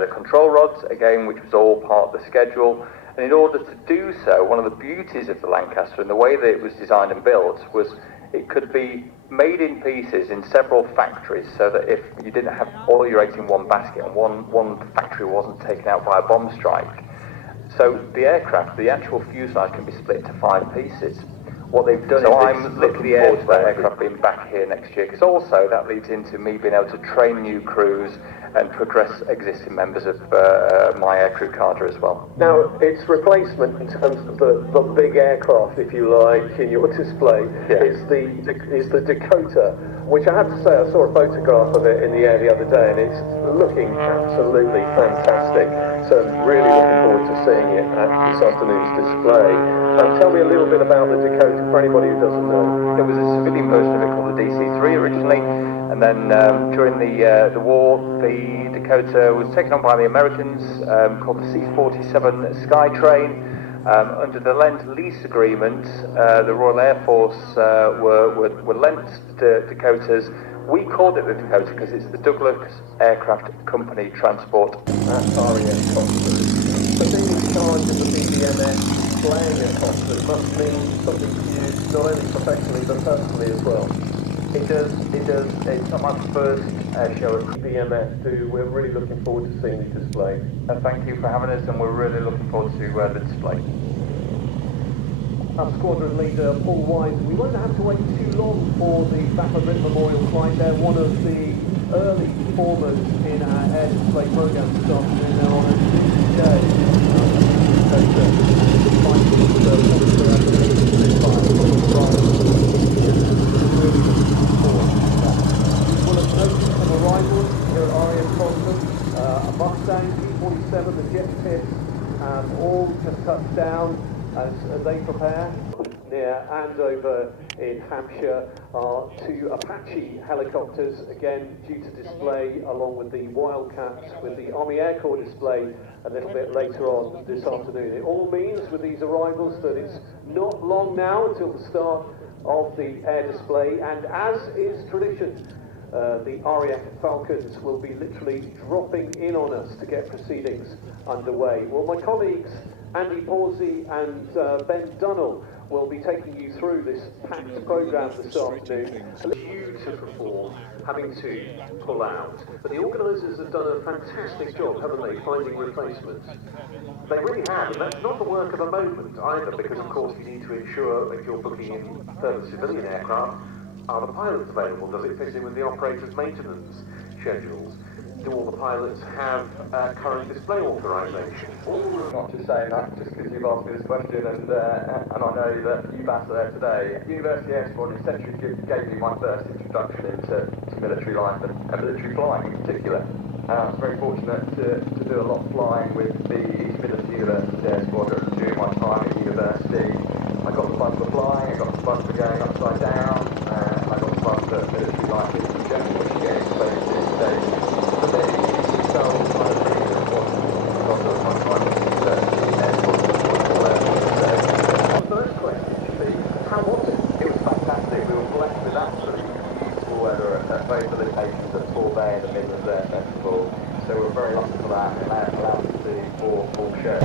the control rods, again, which was all part of the schedule. And in order to do so, one of the beauties of the Lancaster and the way that it was designed and built was it could be made in pieces in several factories, so that if you didn't have all your eggs in one basket and one factory wasn't taken out by a bomb strike, so the aircraft, the actual fuselage can be split into 5 pieces. What they've done so I'm looking forward to that aircraft being back here next year, because also that leads into me being able to train new crews and progress existing members of my aircrew cadre as well. Now, its replacement in terms of the big aircraft, if you like, in your display, is the Dakota, which I have to say, I saw a photograph of it in the air the other day, and it's looking absolutely fantastic. So I'm really looking forward to seeing it at this afternoon's display. Tell me a little bit about the Dakota for anybody who doesn't know. There was a civilian version of it called the DC-3 originally, and then during the war, the Dakota was taken on by the Americans, called the C-47 Skytrain. Under the Lend-Lease agreement, the Royal Air Force were lent Dakotas. We called it the Dakota because it's the Douglas Aircraft Company Transport. That's RAF Cosford. So being in charge of the BDMS playing at Cosford must mean something to you, not only professionally but personally as well. It does. It's not my first show at BDMS too. We're really looking forward to seeing the display. Thank you for having us, and we're really looking forward to the display. Our squadron leader, Paul Wise. We won't have to wait too long for the Battle Rim Memorial flight. They're one of the early performers in our air display program this afternoon. They're on a day. Arrivals here at RAF Cosford, a Mustang, P-47, the jet pits, all just touched down as they prepare. Near Andover in Hampshire are 2 Apache helicopters, again due to display along with the Wildcats with the Army Air Corps display a little bit later on this afternoon. It all means with these arrivals that it's not long now until the start of the air display, and as is tradition, the RAF Falcons will be literally dropping in on us to get proceedings underway. Well, my colleagues Andy Pawsey and Ben Dunnell will be taking you through this packed programme this afternoon. Due jet reform, having to pull out. But the organisers have done a fantastic job, haven't they, finding replacements? They really have, and that's not the work of a moment either, because of course you need to ensure if you're booking in further civilian aircraft, are the pilots available? Does it fit in with the operator's maintenance schedules? Do all the pilots have current display authorization? Not just saying that just because you've asked me this question and I know that you've asked there today. University Air Squadron essentially gave me my first introduction into military life and military flying in particular. I was very fortunate to do a lot of flying with the East Midlands University Air Squadron during my time at university. I got the bug for flying, I got the bug for going upside down, I got the bug for military life in general, which you get exposed to today. But then it's so kind of really important because of my time at university Air Squadron. The first question should be, how was it? It was fantastic. We were blessed with absolutely beautiful weather at both the locations at Four Bay and the Midlands Air Festival. So we were very lucky for that. It allowed us to do full shows.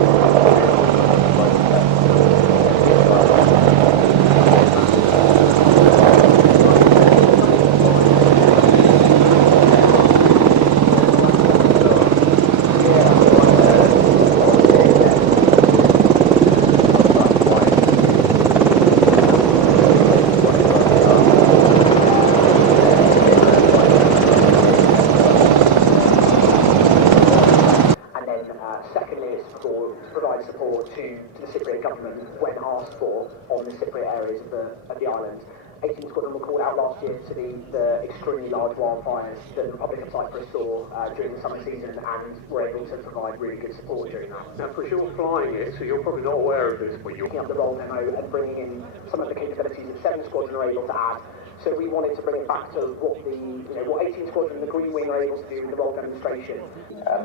Of the island. 18 Squadron were called out last year to the extremely large wildfires that the Republic of Cyprus saw during the summer season, and were able to provide really good support during that. Now, of course, you're flying it, so you're probably not aware of this, but you're picking up the role demo and bringing in some of the capabilities that 7 Squadron are able to add. So we wanted to bring it back to what 18 Squadron and the Green Wing are able to do with the role demonstration.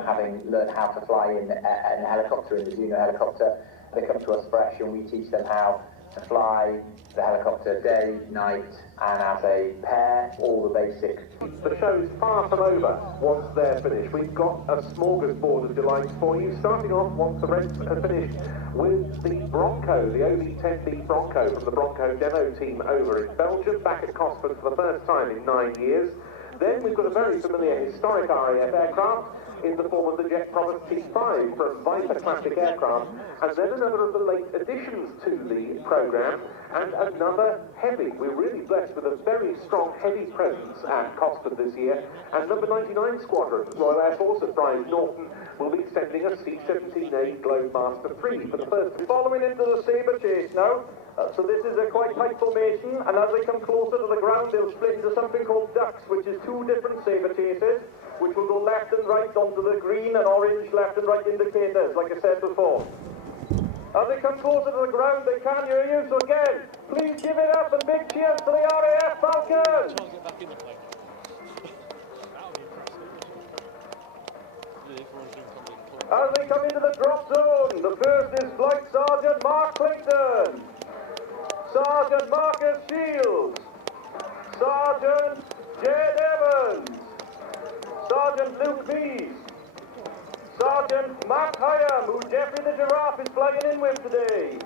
Having learned how to fly in a helicopter, in the Juno helicopter, they come to us fresh and we teach them how to fly the helicopter day, night, and as a pair, all the basic. The show's far from over once they're finished. We've got a smorgasbord of delights for you, starting off once the rest are finished with the Bronco, the OB-10B Bronco from the Bronco demo team over in Belgium, back at Cosford for the first time in 9 years. Then we've got a very familiar historic RAF aircraft in the form of the Jet Province T5 from Viper classic aircraft, and then another of the late additions to the programme, and another heavy. We're really blessed with a very strong heavy presence at Cosford this year, and number 99 Squadron, Royal Air Force at Brize Norton, will be sending a C-17A Globemaster 3 for the first. Following into the sabre chase now. So this is a quite tight formation, and as they come closer to the ground, they'll split into something called ducks, which is 2 different sabre chases, which will go left and right onto the green and orange left and right indicators, like I said before. As they come closer to the ground, they can't hear you, so again, please give it up and big cheers for the RAF Falcons! As they come into the drop zone, the first is Flight Sergeant Mark Clayton, Sergeant Marcus Shields, Sergeant Jed Evans, Sergeant Luke Pease, Sergeant Matt Hyam, who Jeffrey the Giraffe is flying in with today.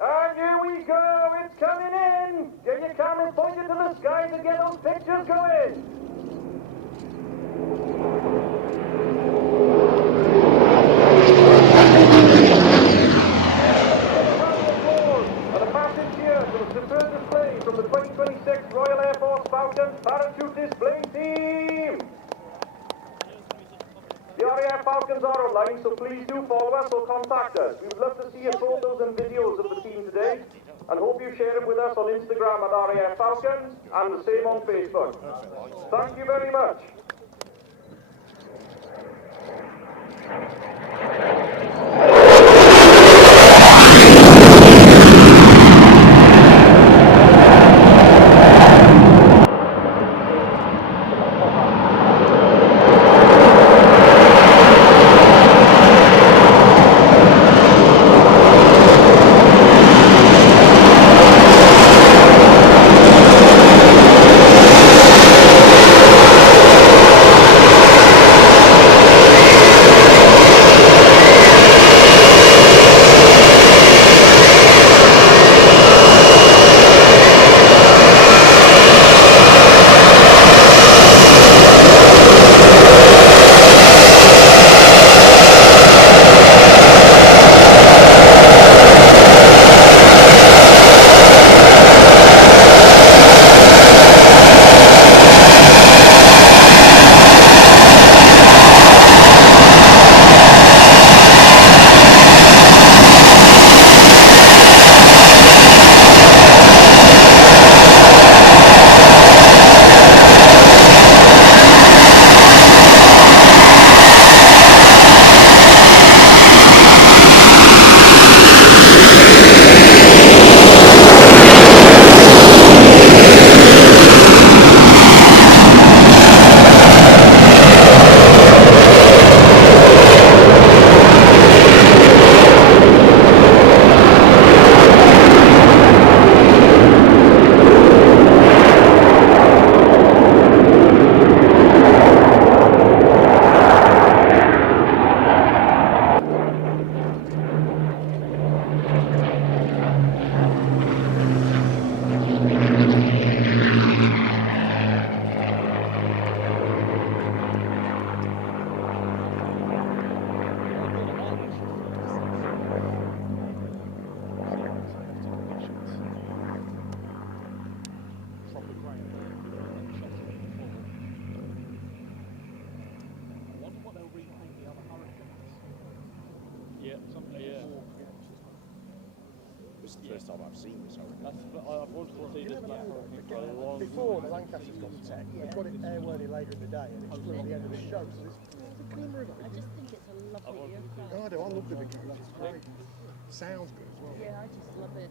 And here we go, it's coming in! Get your cameras pointed to the sky to get those pictures going! And a massive cheer to the superb display from the 2026 Royal Air Force Falcon Parachute Display Team! The RAF Falcons are online, so please do follow us or contact us. We would love to see your photos and videos of the team today, and hope you share them with us on Instagram at RAF Falcons, and the same on Facebook. Thank you very much. is the first time I've seen this. I've wanted to see this platform for a long Before the Lancasters got tech, they got it airworthy later in the day, and it flew at the end of the show. So there's a glimmer of it. I just think it's a lovely aircraft. I love the big coach. It's great. Sounds good as well. Yeah, I just love it.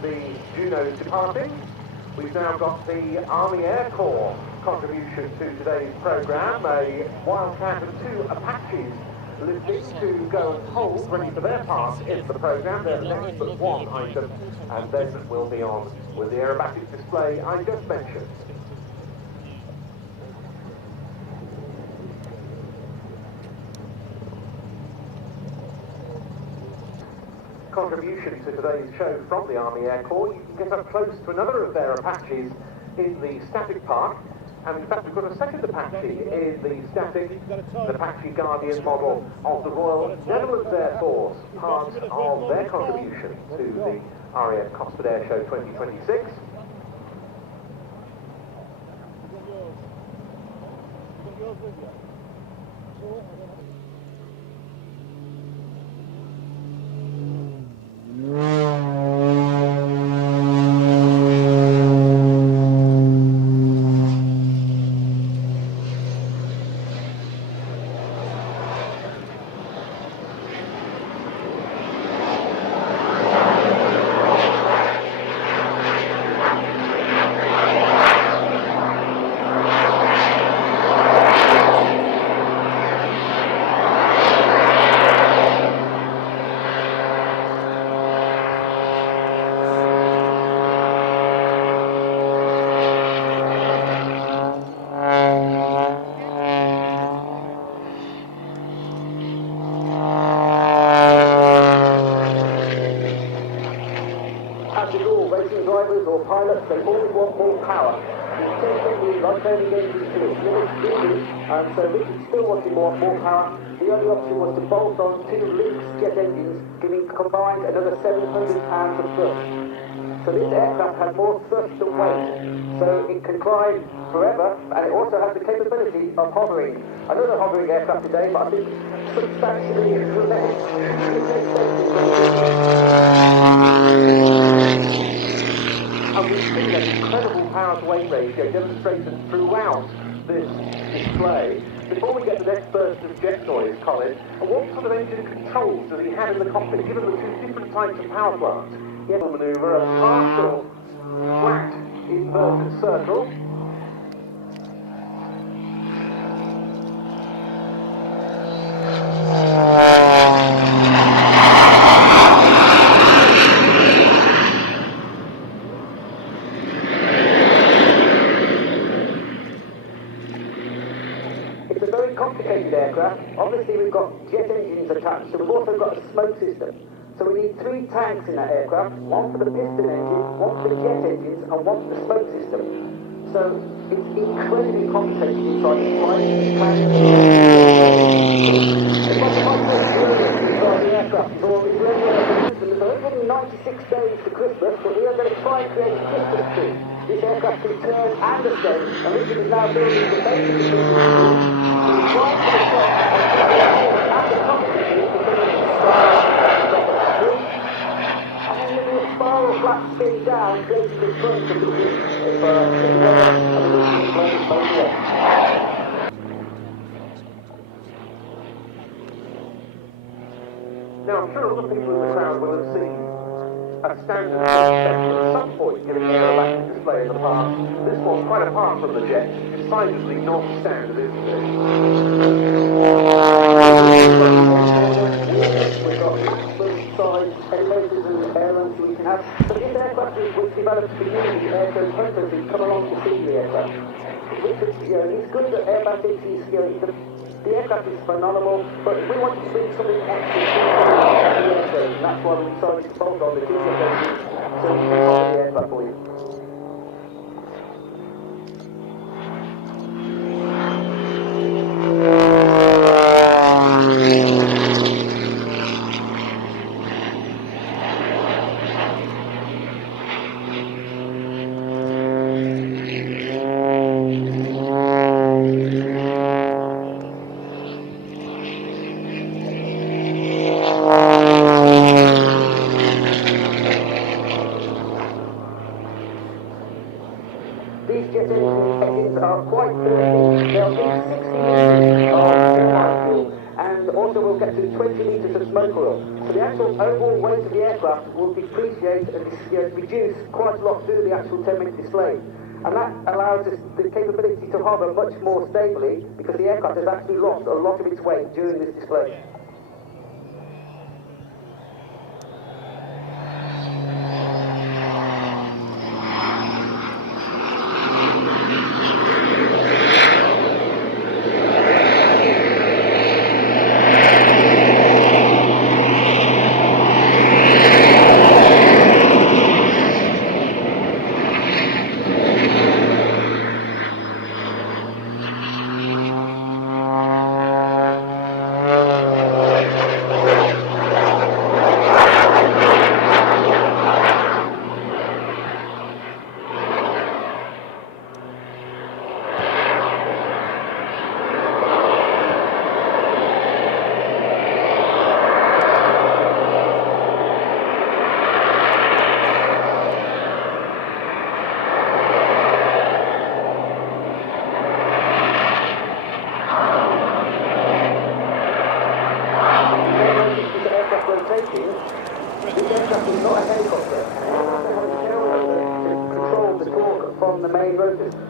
with the Junos departing, we've now got the Army Air Corps contribution to today's programme, a Wildcat and 2 Apaches lifting to go and hold, ready for their part in the programme. They're the next but one item, and then we'll be on with the aerobatic display I just mentioned. Contribution to today's show from the Army Air Corps, you can get up close to another of their Apaches in the static park, and in fact we've got a second Apache in the static, the Apache Guardian model of the Royal Netherlands Air Force, part of their contribution to the RAF Cosford Airshow 2026. They always want more power. He's taking like only going to do it. So Richard's still wanting more power. The only option was to bolt on 2 Lynx jet engines, giving combined another 700 pounds of thrust. So this aircraft has more thrust than weight, so it can climb forever, and it also has the capability of hovering. Another hovering aircraft today, but I think substantially less. And we've seen an incredible power-to-weight ratio demonstrated throughout this display. Before we get to the next burst of jet noise, Colin, what sort of engine controls does he have in the cockpit, given the 2 different types of power plants? He has a manoeuvre, a partial flat inverted circle. It's a very complicated aircraft. Obviously we've got jet engines attached, so we've also got a smoke system. So we need 3 tanks in that aircraft, one for the piston engine, one for the jet engines, and one for the smoke system. So it's incredibly complicated inside the flight. The aircraft is already ready. There's only 96 days to Christmas, but we are going to try and create a Christmas tree. This aircraft can turn and ascend, and Richard is now building the base of the Christmas tree. He's right to the top, and at the top of the tree, we're going to start. And then we'll spiral flat spin down, go to the front of the roof, and the roof will blow away. Now, I'm sure other people in the crowd will have seen a standard at some point giving an aerobatic display in the past. This one, quite apart from the jet, decidedly not standard, isn't it? We've got maximum size elevators and airlines we can have. So this aircraft was developed to begin with the Airshow hunters who come along to see the aircraft. Richard, he's good at aerobatics, the aircraft is phenomenal, but we wanted to bring something extra to the airshow, and that's why we decided to bolt on the diesel engine so we can follow the aircraft for you. These jet engines are quite dirty. They'll need 60 litres of fuel, and also also will get to 20 litres of smoke oil. So the actual overall weight of the aircraft will depreciate and reduce quite a lot through the actual 10-minute display. And that allows us the capability to hover much more stably because the aircraft has actually lost a lot of its weight during this display.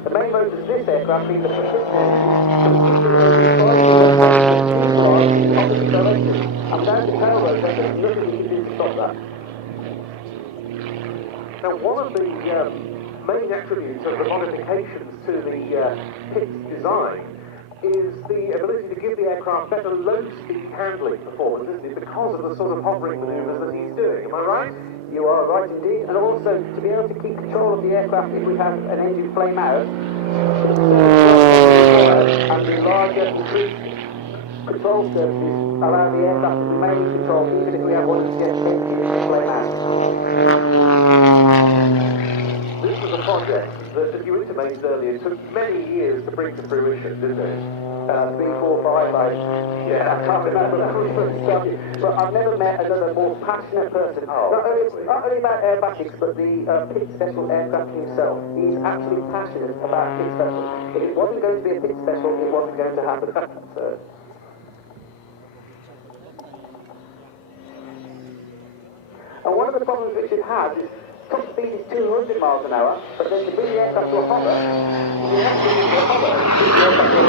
The main motors of this aircraft mean the persistent I'm down to tail rotor, there's nothing you can do to stop that. Now, one of the main attributes of the modifications to the pit's design is the ability to give the aircraft better low-speed handling performance, isn't it? Because of the sort of hovering manoeuvres that he's doing. Am I right? You are right indeed, and also to be able to keep control of the aircraft if we have an engine flame out, and the larger increased control surfaces allow the aircraft to remain in control even if we have one jet engine flame out. This was a project that, as you intimated earlier, took many years to bring to fruition, didn't it? 3, 4, 5, yeah, I can't remember that when we first started, but I've never met another more passionate person. Not only about aerobatics, but the pit special aircraft himself. He's absolutely passionate about pit special. If it wasn't going to be a pit special, it wasn't going to happen. So. And one of the problems Richard has is top speed is 200 miles an hour, but then to bring the aircraft to a hover, you have to use a hover to bring the aircraft to a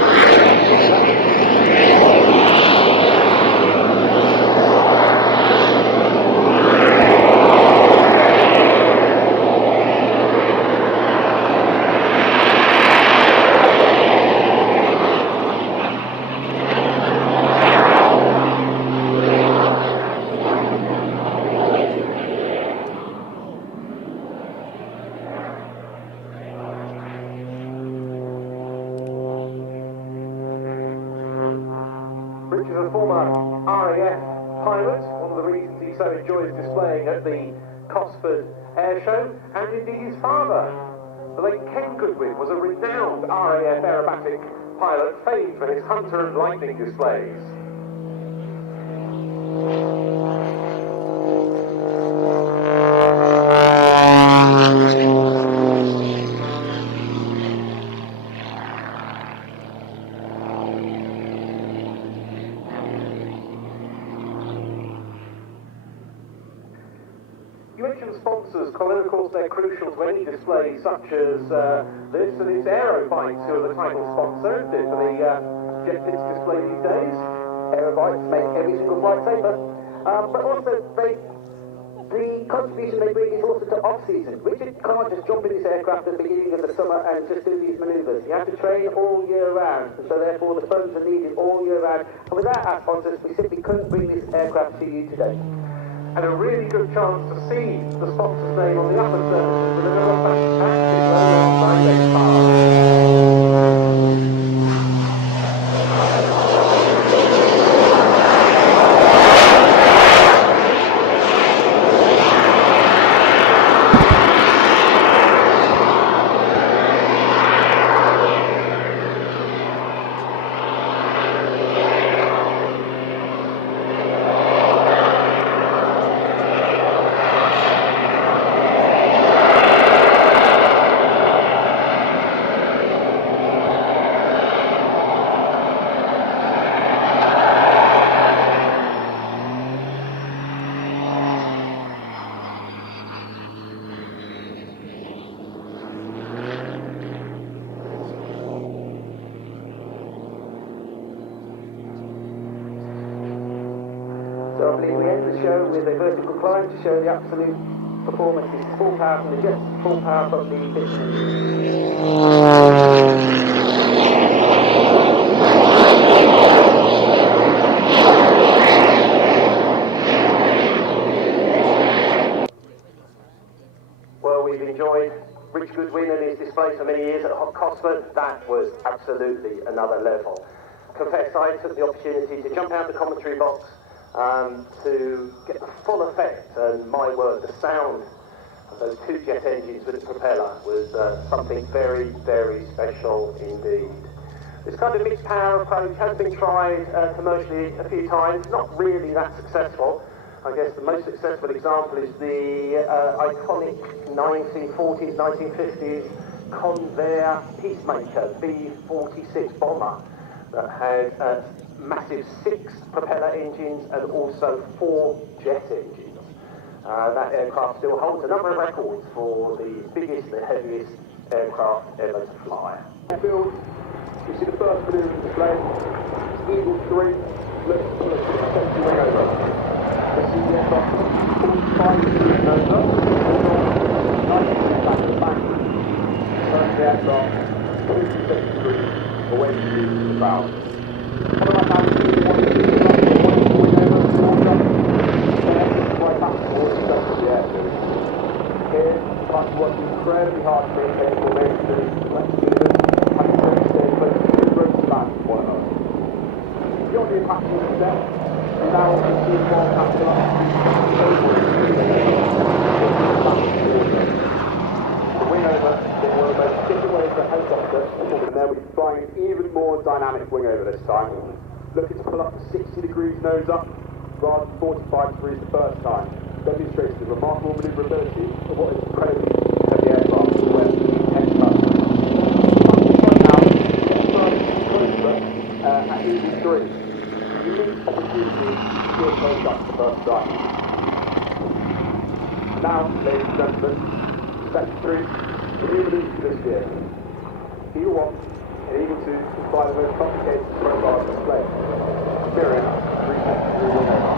Richard is a former RAF pilot, one of the reasons he so enjoys displaying at the Cosford Airshow, and indeed his father, the late Ken Goodwin, was a renowned RAF aerobatic pilot, famed for his Hunter and Lightning displays. You mentioned sponsors, Colin. Of course, they're crucial to any display such as this, and it's Aerobites who are the title sponsor, isn't it, for the jet pits display these days? Aerobites make every single flight safer, but also the contribution they bring is also to off-season. Richard can't just jump in this aircraft at the beginning of the summer and just do these manoeuvres. You have to train all year round, and so therefore the funds are needed all year round. And without our sponsors, we simply couldn't bring this aircraft to you today. And a really good chance to see the sponsor's name on the upper surfaces with another fantastic low-level 9-8 car. So I believe we end the show with a vertical climb to show the absolute performance. This is full power from the jets, full power from the piston engine. Well, we've enjoyed Rich Goodwin and his display for many years at Cosford. That was absolutely another level. Confess, I took the opportunity to jump out the commentary box to get the full effect, and my word, the sound of those two jet engines with the propeller was something very, very special indeed. This kind of mixed power approach has been tried commercially a few times, not really that successful. I guess the most successful example is the iconic 1940s, 1950s Convair Peacemaker B-46 bomber that had massive 6 propeller engines and also 4 jet engines. That aircraft still holds a number of records for the biggest and heaviest aircraft ever to fly. Airfield, you see the first maneuver display, Eagle 3, let's pull it to the center wing over. This is the aircraft 45 degrees nose up, 90 degrees back to back. Turn the aircraft 56 degrees away from the bow. Follow that down to the 1 degree left, 1 degree wing over, 4 jump, right back towards the center of the airfield. Here, pilots working incredibly hard to maintain formation, flexibility, and to stay close to the road span of one another. Beyond the Apache step, we now also see a Wildcat the wing over is one of the most different ways for a helicopter, and there we're flying an even more dynamic wing over this time. Looking to pull up to 60 degrees nose up rather than 45 degrees the first time, demonstrating the remarkable manoeuvrability of what is incredibly heavy aircraft when heading up. Right now, at Eagle 3. Unique opportunity to see a close up for the first time. Now, ladies and gentlemen, Spectre 3, the new maneuver for this year. Eagle 1 and Eagle 2 supply the most complicated profile display. Mirroring 360-degree wing over.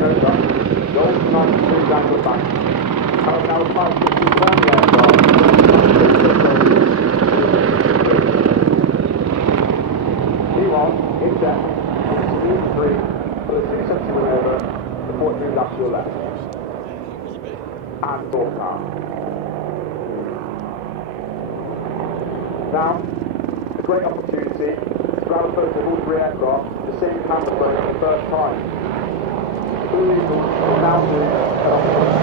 Nose up, the old 90 degrees angle back. However, now the 560 around the aircraft. Meanwhile, in depth, speed 3, pull a 270 wing over before it moves up to your left. And door power. Now, a great opportunity to grab a photo of all 3 aircraft with the same camera phone for the first time. Blue Eagle will now do an opportunity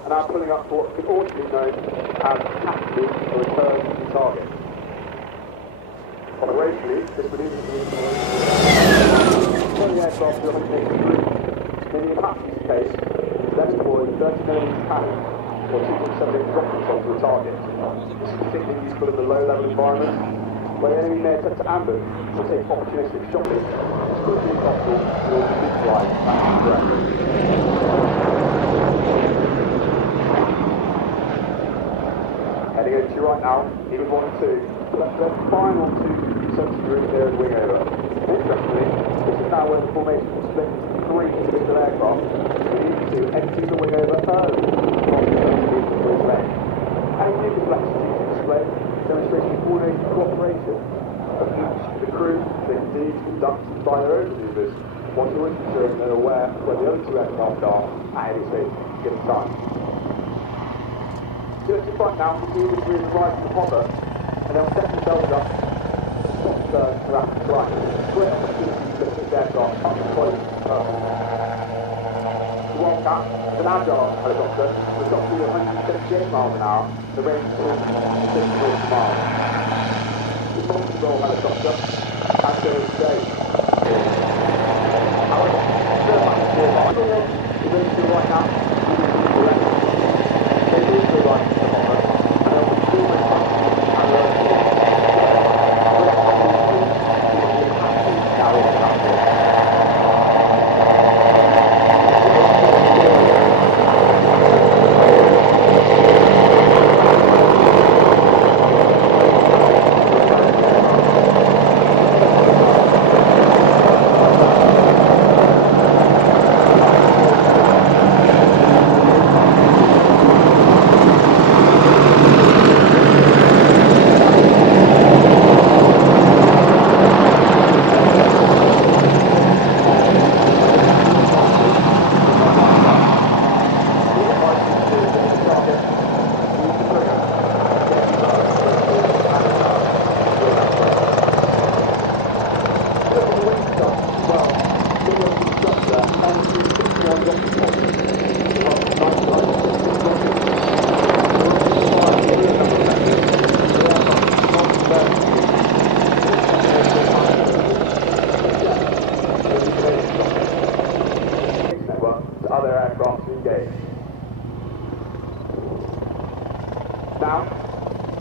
and now pulling up for what can also be known as tactically a return to target. Operationally, this manoeuvre is turn the aircraft to 180 degrees. In the Apache's case, then employ 30mm cannon or 2.7-inch rockets onto a target. This is particularly useful in the low-level environment where the enemy may attempt to ambush or take opportunistic shots. It's quickly possible in order to neutralise that threat. Heading over to you right now, Eagle 1 and 2. That's the final 270 degree clear and wing over. Interestingly, this is now where the formation will split into 3 individual aircraft, with Eagle 2 emptying the wing over early, while the 70 meters to its length. Adding new complexity to the display, demonstrating coordinated cooperation of each of the crew that continue to conduct and fly their own manoeuvres, whilst always ensuring they're aware of where the other 2 aircraft are at any stage given time. Just right now, the team is arrived in the hopper, and they'll set themselves up to stop stern to rapid climb. Great opportunity to lift this aircraft up close to the Wildcat is an agile helicopter that's got through 178 miles an hour, the range is 50 miles. The multi-role helicopter, as shown today. However, still back to the Rafale, is going to right now, moving to the left. They move to the right of the hopper, and they'll be still in front and learn to walk. Now in the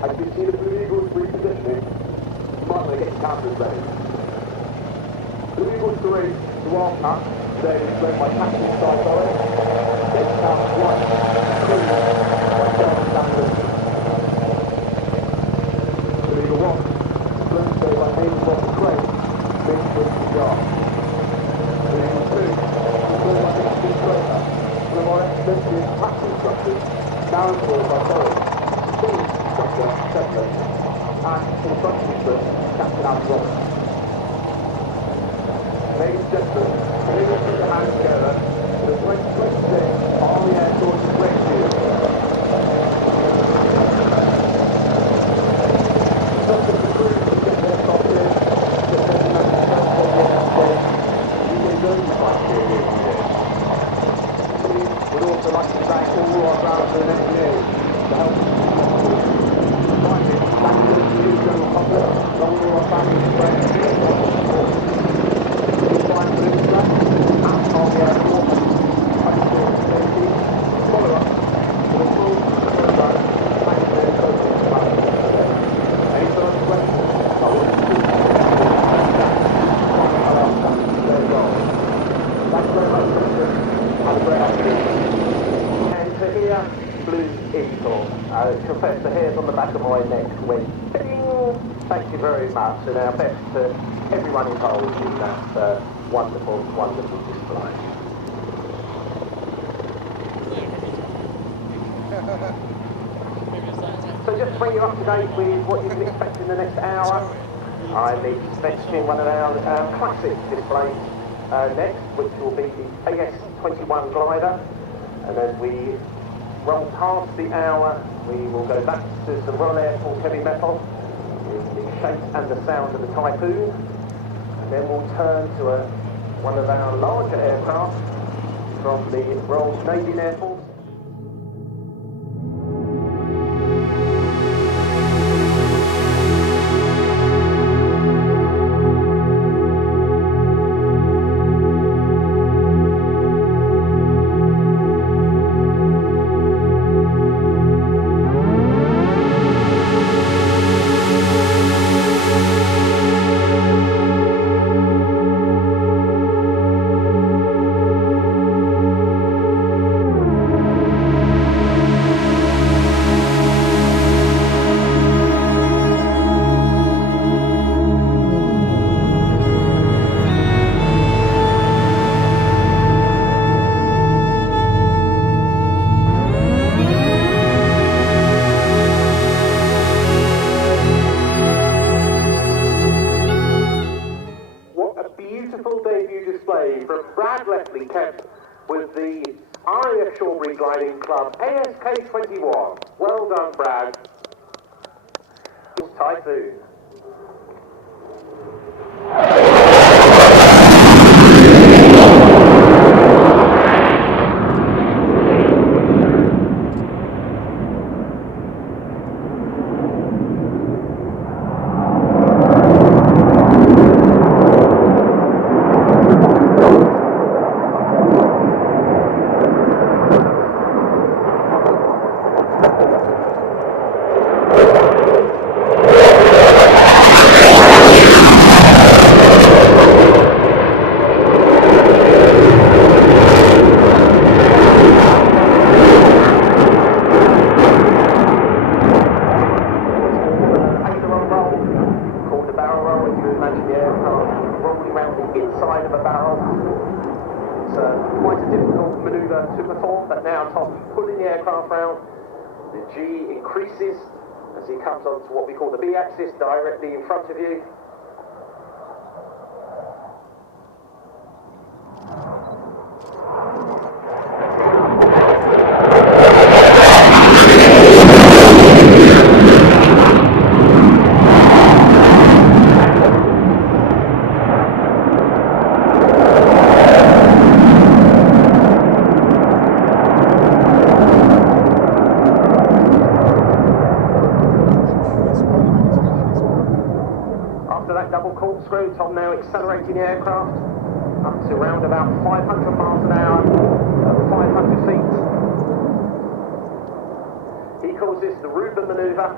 As you see the Blue Eagles repositioning, you might want to get your cameras ready. Blue Eagle 3 to our path, today is led by Captain Spitfire. They count 1, 2, by 7 standards. Blue Eagle 1, flown today by Naval Rocket Crane, being pushed to jar. Blue Eagle 2, flown by Captain Schroeder, one of our expensive patch instructors, now employed by Boeing. Instructor, Settler, and instruction instructor, Captain Avro. Ladies and gentlemen, please put your hands together for the 2026 Army Air Force Display Series. Not just the crew can get their costumes, but then the members of the today, you may go to fight series today. We would also like to thank all our groundsmen and engineers to help us. Finally, thank you to the general public, along with all our family and friends for your support. You'll find the links back at Army Air Force, follow up for the full program. Thank you very much for watching today. Any further questions? I want to see you. Thanks very much, Christian. Have a great afternoon. And to hear Blue Eagle. Confess the hairs on the back of my neck went ding. Thank you very much, and our best to everyone involved in that wonderful, wonderful display. So just to bring you up to date with what you can expect in the next hour, I'm expecting one of our classic displays next, which will be the AS-21 glider, and as we roll past the hour, we will go back to some Royal Air Force heavy metal with the shape and the sound of the Typhoon, and then we'll turn to one of our larger aircraft from the Royal Navy Air Force. With the RAF Shortbreed Gliding Club ASK-21. Well done, Brad. Typhoon. The G increases as he comes onto what we call the B axis directly in front of you. Tom now accelerating the aircraft up to around about 500 miles an hour at 500 feet. He calls this the Reuben manoeuvre,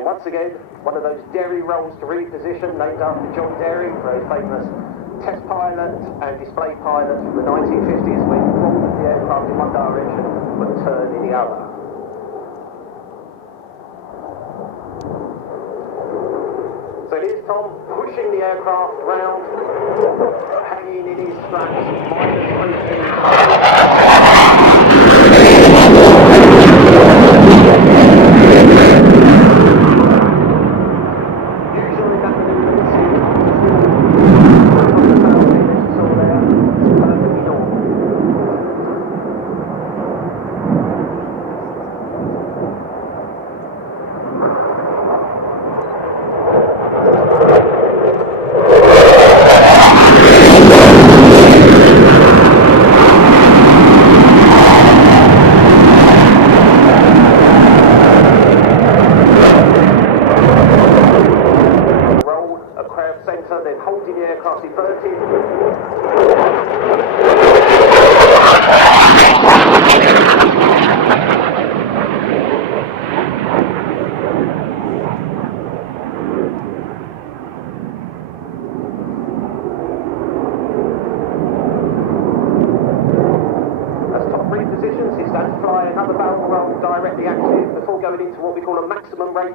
then once again, one of those Derry rolls to reposition, named after John Derry, very famous test pilot and display pilot from the 1950s, when from the aircraft in one direction would turn in the other. So here's Tom pushing the aircraft round, hanging in his straps,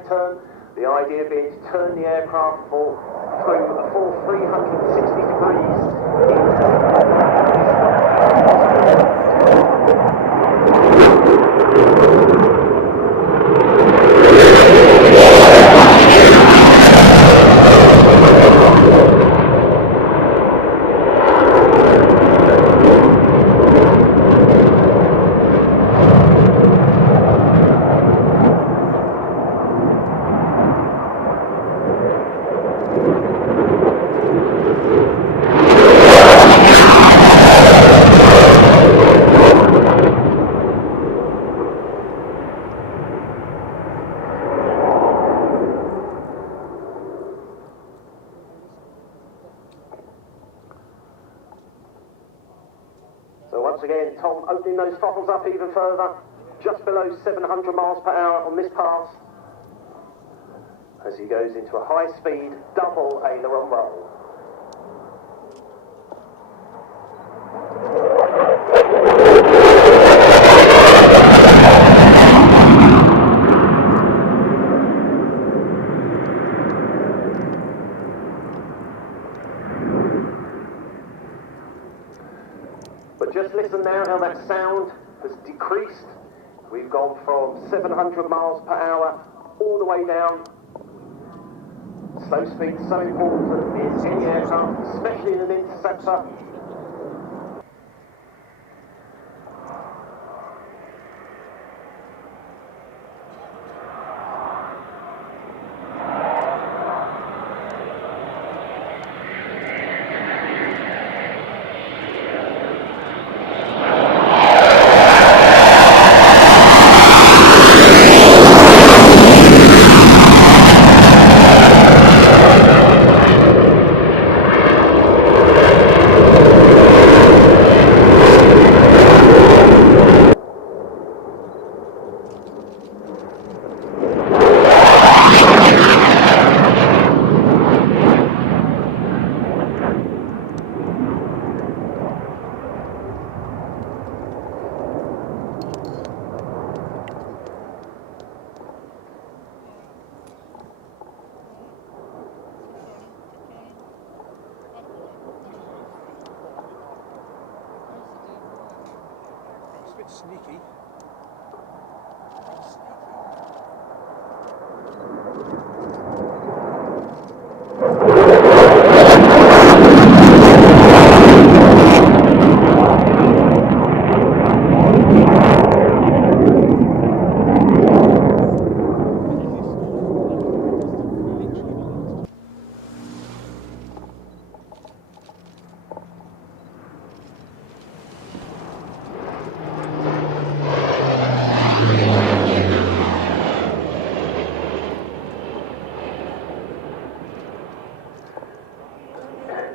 turn, the idea being to turn the aircraft through a full 360 degrees again, Tom opening those throttles up even further, just below 700 miles per hour on this pass, as he goes into a high-speed double aileron roll. Just listen now how that sound has decreased. We've gone from 700 miles per hour all the way down. Slow speed so important in any aircraft, especially in an interceptor. Sneaky.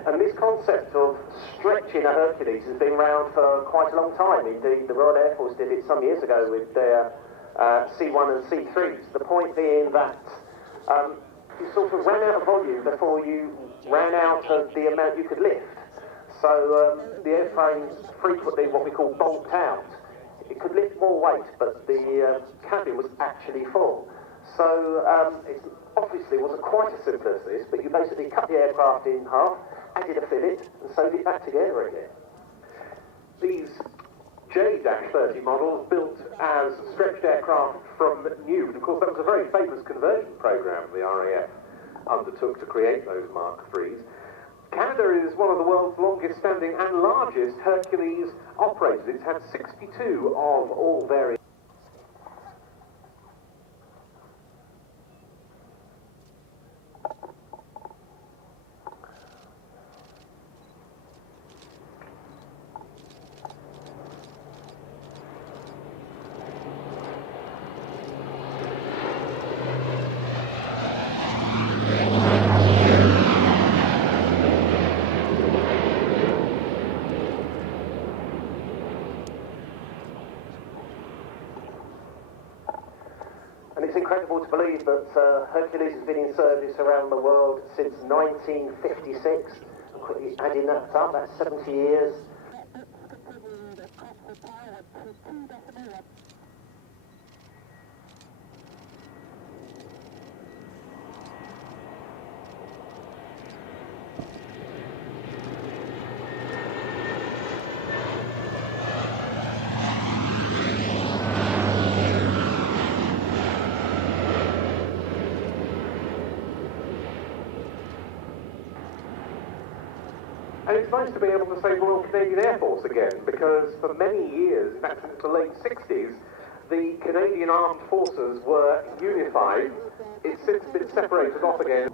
And this concept of stretching a Hercules has been around for quite a long time. Indeed, the Royal Air Force did it some years ago with their C1 and C3s. The point being that You sort of ran out of volume before you ran out of the amount you could lift. So the airframes frequently what we call bulked out. It could lift more weight, but the cabin was actually full. So it obviously wasn't quite as simple as this, but you basically cut the aircraft in half, added a fillet, and sewed it back together again. These J-30 models built as stretched aircraft from new. And of course, that was a very famous conversion program the RAF undertook to create those Mark IIIs. Canada is one of the world's longest standing and largest Hercules operators. It's had 62 of all various. And it's incredible to believe that Hercules has been in service around the world since 1956. Quickly adding that up, that's 70 years. And it's nice to be able to say Royal Canadian Air Force again, because for many years, in fact since the late 60s, the Canadian Armed Forces were unified. It's since been separated off again.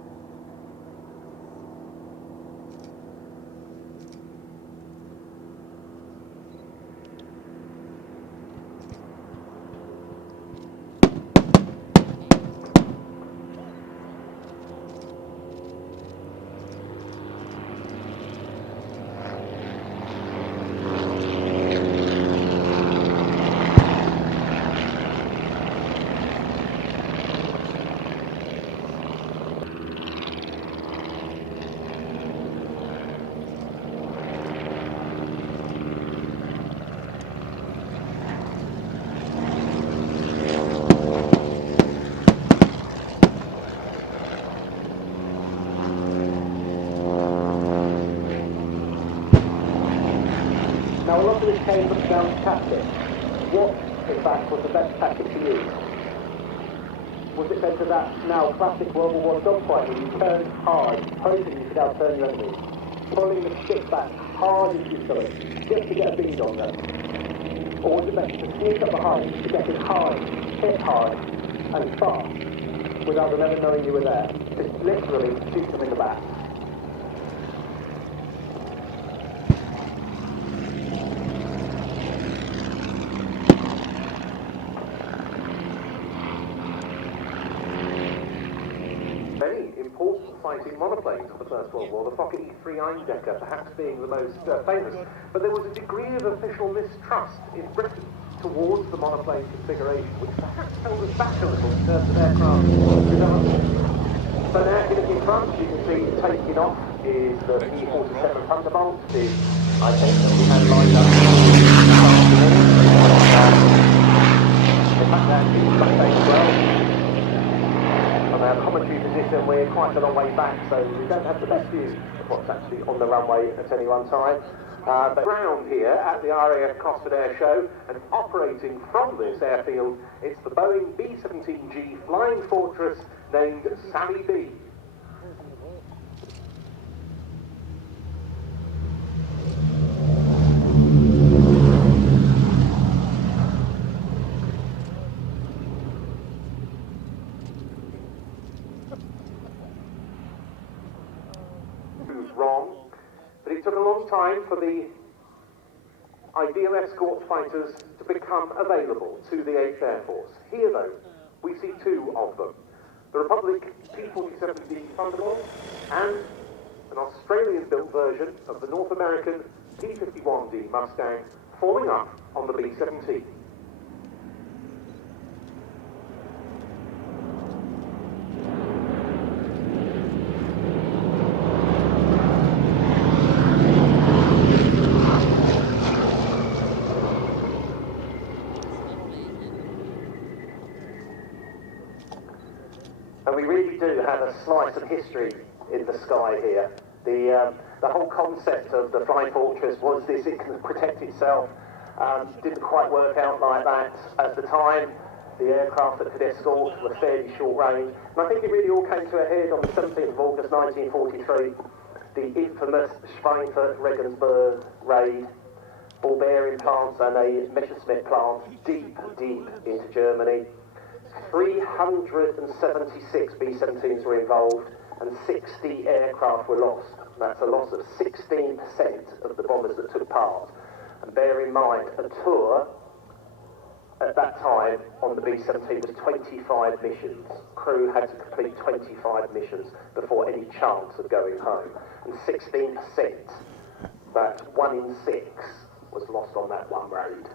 Now, a lot of this came down to tactics. What, in fact, was the best tactic to use? Was it better that now classic World War I dogfight where you turn hard, hoping you could outturn your enemy, pulling the stick back hard as you could, just to get a bead on them? Or was it better to sneak up behind, to get it hard, hit hard, and fast, without them ever knowing you were there? Just literally shoot them in the back. Important fighting monoplanes of the First World War, the Fokker E-3 Eindecker perhaps being the most famous, but there was a degree of official mistrust in Britain towards the monoplane configuration, which perhaps held us back a little in terms of aircraft development. So now, if you look in front, you can see taking off is the P-47 Thunderbolt, is, I think, that we had lined up this afternoon. In fact, that's in Sunday as well. On our commentary position, we're quite a long way back, so we don't have the best view of what's actually on the runway at any one time. But ground here at the RAF Cosford Airshow, and operating from this airfield, it's the Boeing B-17G Flying Fortress named Sally B. Wrong, but it took a long time for the ideal escort fighters to become available to the 8th Air Force. Here, though, we see two of them. The Republic P-47D Thunderbolt and an Australian-built version of the North American P-51D Mustang forming up on the B-17. And we really do have a slice of history in the sky here. The whole concept of the Flying Fortress was this: it can protect itself. Didn't quite work out like that at the time. The aircraft that could escort were fairly short range. And I think it really all came to a head on the 17th of August 1943, the infamous Schweinfurt-Regensburg raid, ball bearing plants and a Messerschmitt plant deep into Germany. 376 B-17s were involved and 60 aircraft were lost. That's a loss of 16% of the bombers that took part. And bear in mind, a tour at that time on the B-17 was 25 missions. Crew had to complete 25 missions before any chance of going home. And 16%, that 1 in 6, was lost on that one raid.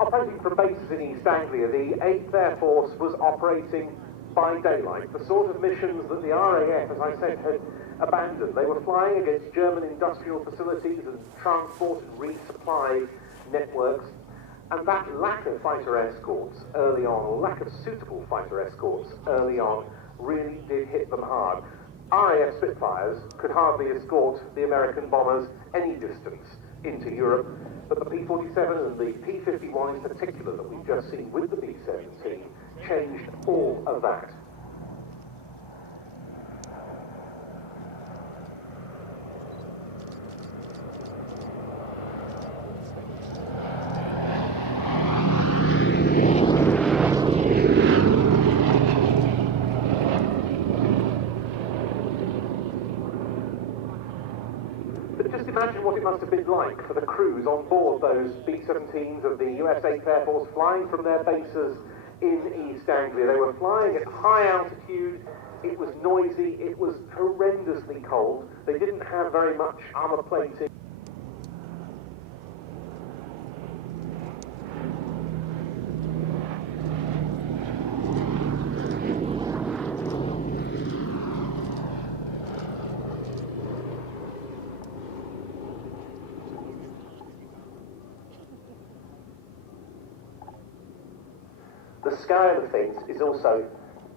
Operating from bases in East Anglia, the 8th Air Force was operating by daylight, the sort of missions that the RAF, as I said, had abandoned. They were flying against German industrial facilities and transport and resupply networks, and that lack of fighter escorts early on, or lack of suitable fighter escorts early on, really did hit them hard. RAF Spitfires could hardly escort the American bombers any distance into Europe, but the P-47 and the P-51 in particular that we've just seen with the B-17 changed all of that. Imagine what it must have been like for the crews on board those B-17s of the US 8th Air Force flying from their bases in East Anglia. They were flying at high altitude, it was noisy, it was horrendously cold. They didn't have very much armour plating. The scale of things is also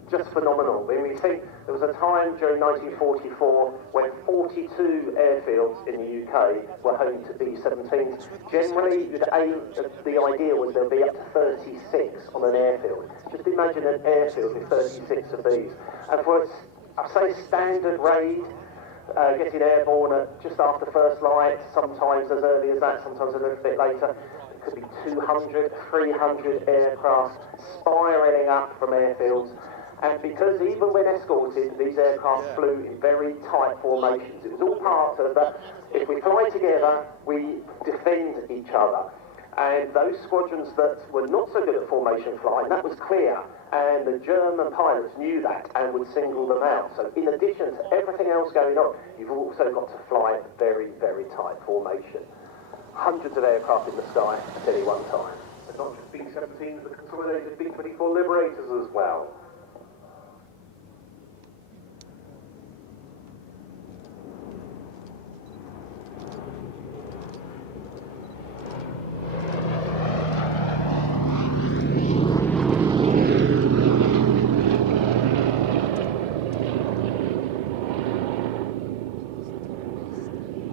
just phenomenal. I mean, we think there was a time during 1944 when 42 airfields in the UK were home to B-17s. Generally, the idea was there'd be up to 36 on an airfield. Just imagine an airfield with 36 of these. And for a, say, standard raid, getting airborne at just after first light, sometimes as early as that, sometimes a little bit later, could be 200, 300 aircraft spiralling up from airfields. And because even when escorted, these aircraft flew in very tight formations. It was all part of the, if we fly together, we defend each other. And those squadrons that were not so good at formation flying, that was clear. And the German pilots knew that and would single them out. So in addition to everything else going on, you've also got to fly very, very tight formation. Hundreds of aircraft in the sky at any one time. And not just B-17s, but consolidated B-24 Liberators as well.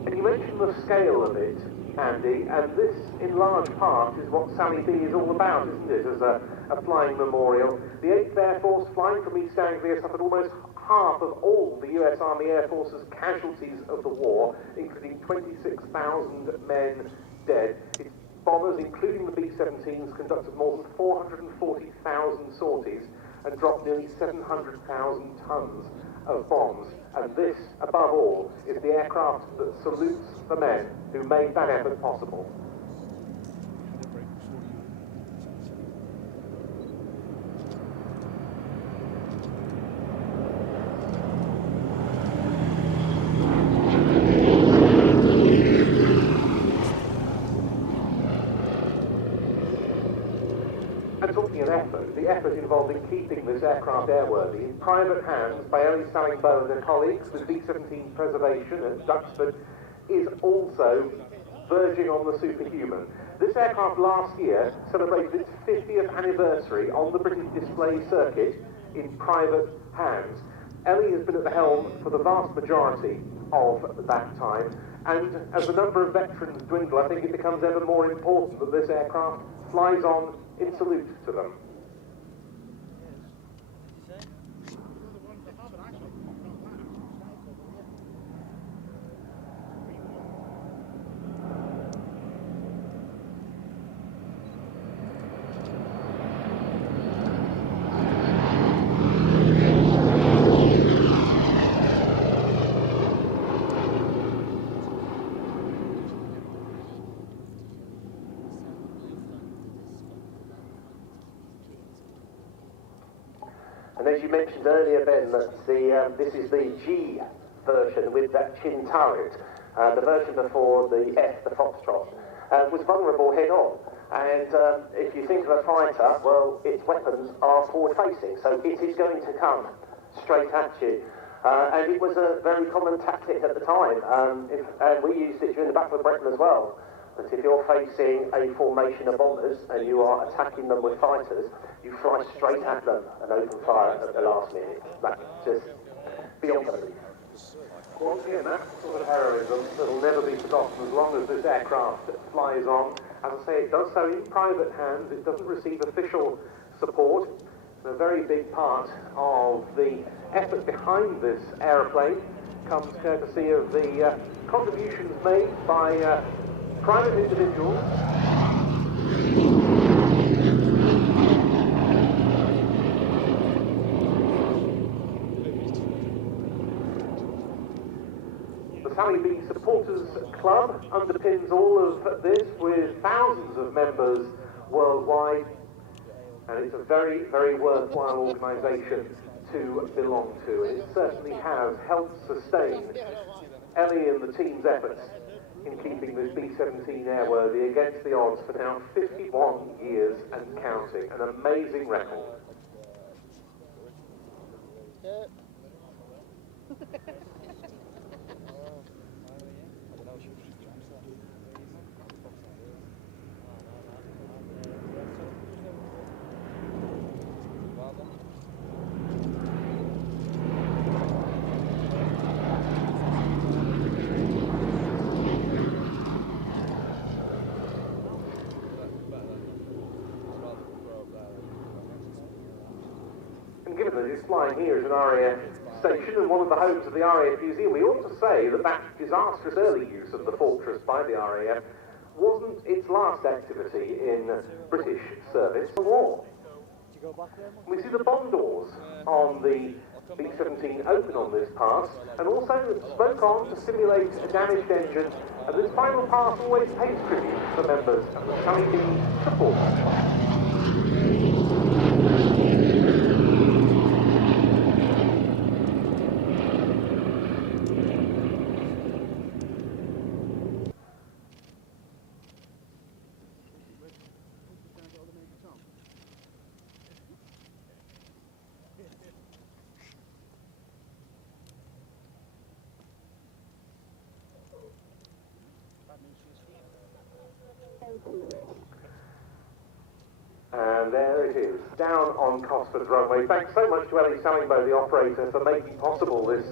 And you mentioned the scale of it, Andy, and this, in large part, is what Sally B is all about, isn't it, as a flying memorial. The 8th Air Force, flying from East Anglia, suffered almost half of all the US Army Air Force's casualties of the war, including 26,000 men dead. Its bombers, including the B-17s, conducted more than 440,000 sorties and dropped nearly 700,000 tons of bombs. And this, above all, is the aircraft that salutes the men who made that effort possible. keeping this aircraft airworthy in private hands by Ellie Sallingbow and their colleagues with B-17 preservation at Duxford is also verging on the superhuman. This aircraft last year celebrated its 50th anniversary on the British display circuit in private hands. Ellie has been at the helm for the vast majority of that time, and as the number of veterans dwindle, I think it becomes ever more important that this aircraft flies on in salute to them. And as you mentioned earlier, Ben, that this is the G version with that chin turret. The version before the F, the Foxtrot, was vulnerable head-on. And if you think of a fighter, well, its weapons are forward-facing, so it is going to come straight at you. And it was a very common tactic at the time, and we used it during the Battle of Britain as well. That if you're facing a formation of bombers and you are attacking them with fighters, you fly straight at them and open fire at the last minute. That's just beyond belief. Once again, that sort of heroism that will never be forgotten as long as this aircraft flies on. As I say, it does so in private hands. It doesn't receive official support. A very big part of the effort behind this aeroplane comes courtesy of the contributions made by private individuals. The Sally B Supporters Club underpins all of this with thousands of members worldwide, and it's a very, very worthwhile organisation to belong to. It certainly has helped sustain Ellie and the team's efforts in keeping this B-17 airworthy against the odds for now 51 years and counting. An amazing record. Given that it's flying here as an RAF station and one of the homes of the RAF Museum, we ought to say that that disastrous early use of the fortress by the RAF wasn't its last activity in British service for war. We see the bomb doors on the B-17 open on this pass, and also smoke on to simulate a damaged engine, and this final pass always pays tribute to members of the Sally B support. And there it is, down on Cosford's runway. Thanks so much to Ellie Sallingbow, the operator, for making possible this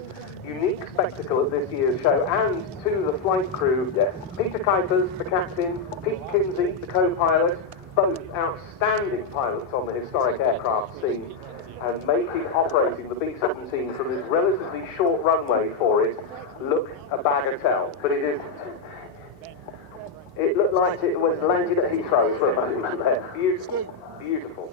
unique spectacle at this year's show, and to the flight crew, Peter Kuipers, the captain, Pete Kinsey, the co-pilot, both outstanding pilots on the historic aircraft scene, and making operating the B-17 from this relatively short runway for it look a bagatelle. But it is. It looked like it was landed at Heathrow for a moment there. Beautiful, beautiful.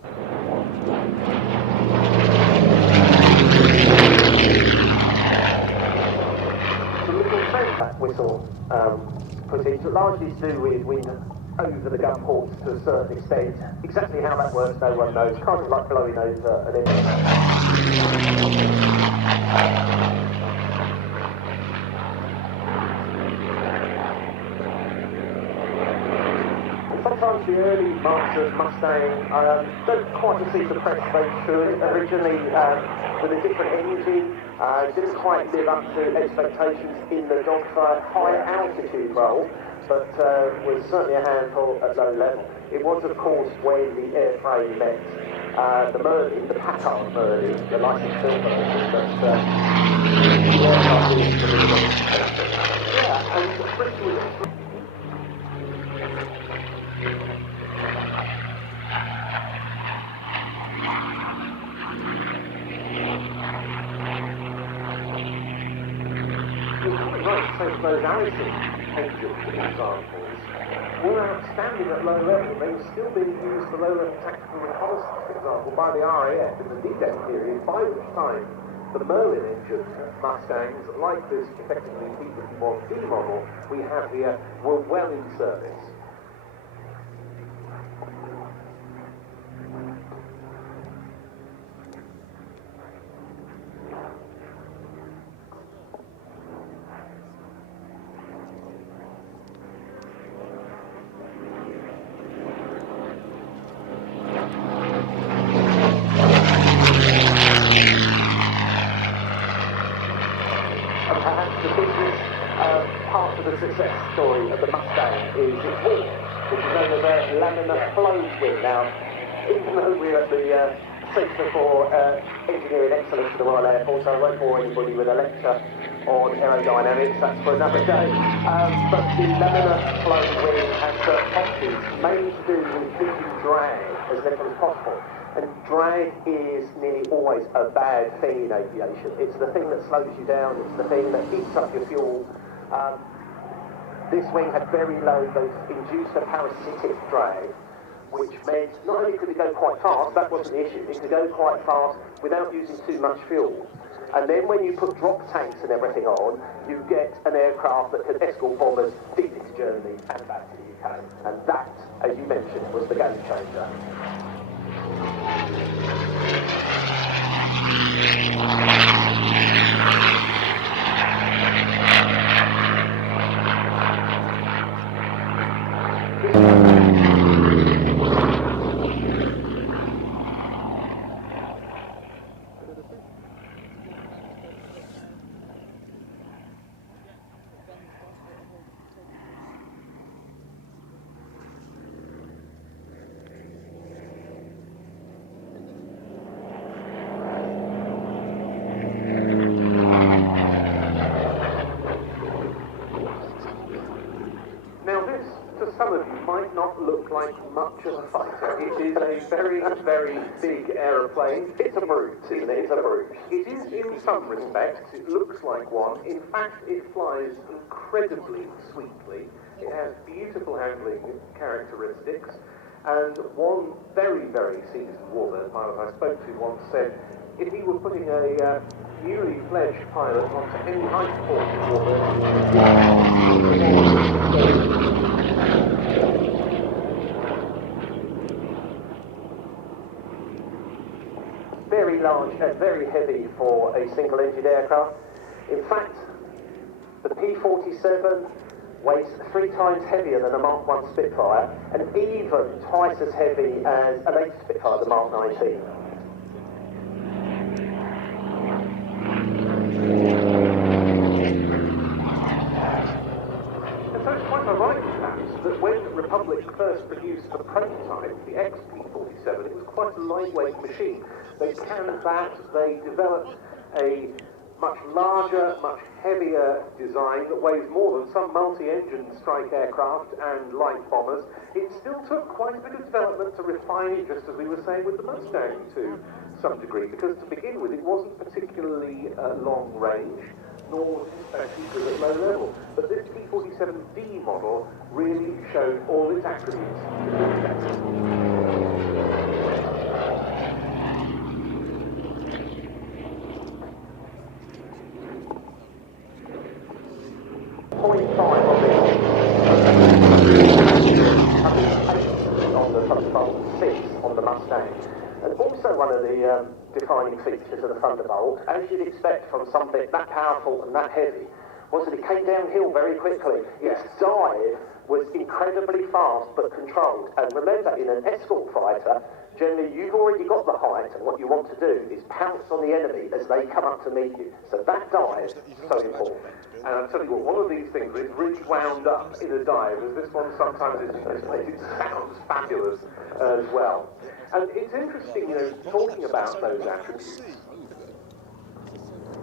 The little sandbag whistle footage, largely to do with wind over the gun ports to a certain extent. Exactly how that works, no one knows. Kind of like blowing over an sometimes the early marks of Mustang don't quite receive the press they should. Originally, with a different engine, didn't quite live up to expectations in the dogfight high altitude role, but was certainly a handful at low level. It was, of course, when the airframe met the Merlin, the Packard Merlin, the licensed film version, that the aircraft really delivered. Yeah, and the British was those Allison engines, for examples, were outstanding at low level. They were still being used for low-level tactical reconnaissance, for example, by the RAF in the D-Day period, by which time the Merlin engine Mustangs, like this effectively P-51D model we have here, were well in service. Success story of the Mustang is its wing, which is known as a laminar flow wing. Now, even though we're at the Centre for Engineering Excellence at the Royal Air Force, I won't bore anybody with a lecture on aerodynamics, that's for another day. But the laminar flow wing has certain properties, mainly to do with keeping drag as little as possible. And drag is nearly always a bad thing in aviation. It's the thing that slows you down, it's the thing that eats up your fuel. This wing had very low, both induced and parasitic drag, which meant not only could it go quite fast, that wasn't the issue, it could go quite fast without using too much fuel. And then when you put drop tanks and everything on, you get an aircraft that could escort bombers deep into Germany and back to the UK. And that, as you mentioned, was the game changer. Like much of a fighter. It is a very, very big aeroplane. It's a brute, isn't it? It's a brute. It is, in some respects, it looks like one. In fact, it flies incredibly sweetly. It has beautiful handling characteristics. And one very, very seasoned warbird pilot I spoke to once said, if he were putting a newly fledged pilot onto any high-performance warbird, very large and very heavy for a single-engine aircraft. In fact, the P-47 weighs 3 times heavier than a Mark 1 Spitfire, and even twice as heavy as an 8 Spitfire, the Mark 19. And so it's quite ironic, perhaps, that when Republic first produced the prototype, the XP-47, it was quite a lightweight machine. They canned that, they developed a much larger, much heavier design that weighs more than some multi-engine strike aircraft and light bombers. It still took quite a bit of development to refine it, just as we were saying with the Mustang to some degree, because to begin with it wasn't particularly long range, nor was it especially good at low level. But this P-47D model really showed all its attributes. 0.5 on the on the Thunderbolt, 6 on the Mustang. And also one of the defining features of the Thunderbolt, as you'd expect from something that powerful and that heavy, was that it came downhill very quickly. Its dive was incredibly fast but controlled. And remember, in an escort fighter, generally you've already got the height, and what you want to do is pounce on the enemy as they come up to meet you. So that dive is so important. And I'll tell you what, one of these things is really wound up in a dive, as this one sometimes it sounds fabulous as well. And it's interesting, you know, talking about those attributes.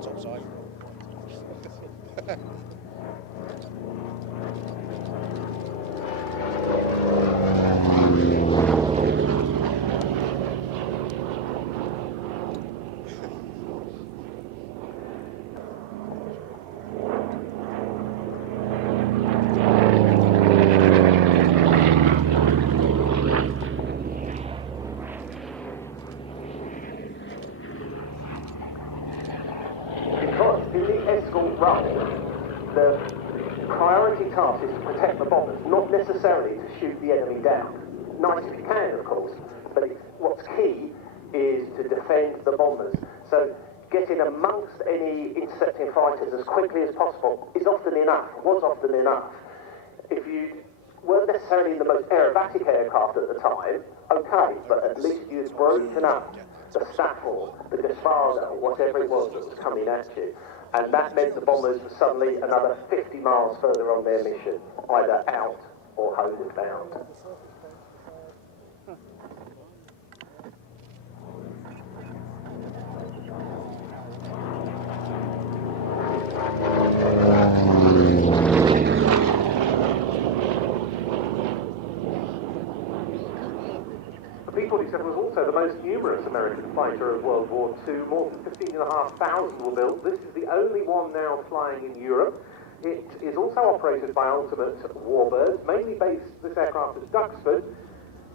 Topside. The priority task is to protect the bombers, not necessarily to shoot the enemy down. Nice if you can, of course, but what's key is to defend the bombers. So getting amongst any intercepting fighters as quickly as possible is often enough, was often enough. If you weren't necessarily in the most aerobatic aircraft at the time, okay, but at least you'd broken up the Stafford, the Dassault, whatever it was that was coming at you. And that meant the bombers were suddenly another 50 miles further on their mission, either out or homeward bound. The P-47 was also the most numerous American fighter of World War II. More than 15,500 were built. This is the only one now flying in Europe. It is also operated by Ultimate Warbirds, mainly based, this aircraft at Duxford,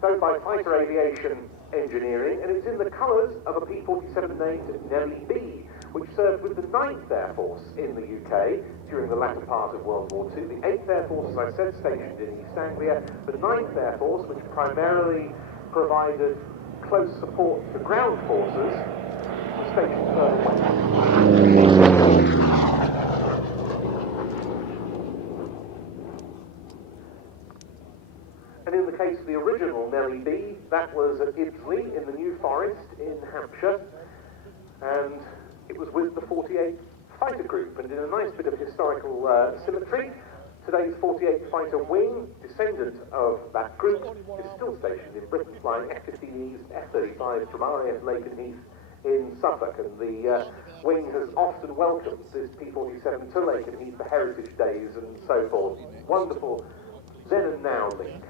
built by Fighter Aviation Engineering, and it's in the colours of a P-47 named Nellie B, which served with the 9th Air Force in the UK during the latter part of World War II. The 8th Air Force, as I said, stationed in East Anglia. The 9th Air Force, which primarily provided close support to ground forces, was stationed further west. And in the case of the original Nellie B, that was at Ibsley in the New Forest in Hampshire, and it was with the 48th Fighter Group. And in a nice bit of historical symmetry, today's 48th Fighter Wing, descendant of that group, is still stationed in Britain, flying F-15Es, F-35s from RAF Lakenheath in Suffolk. And the wing has often welcomed this P-47 to Lakenheath for Heritage Days and so forth. Wonderful then and now link.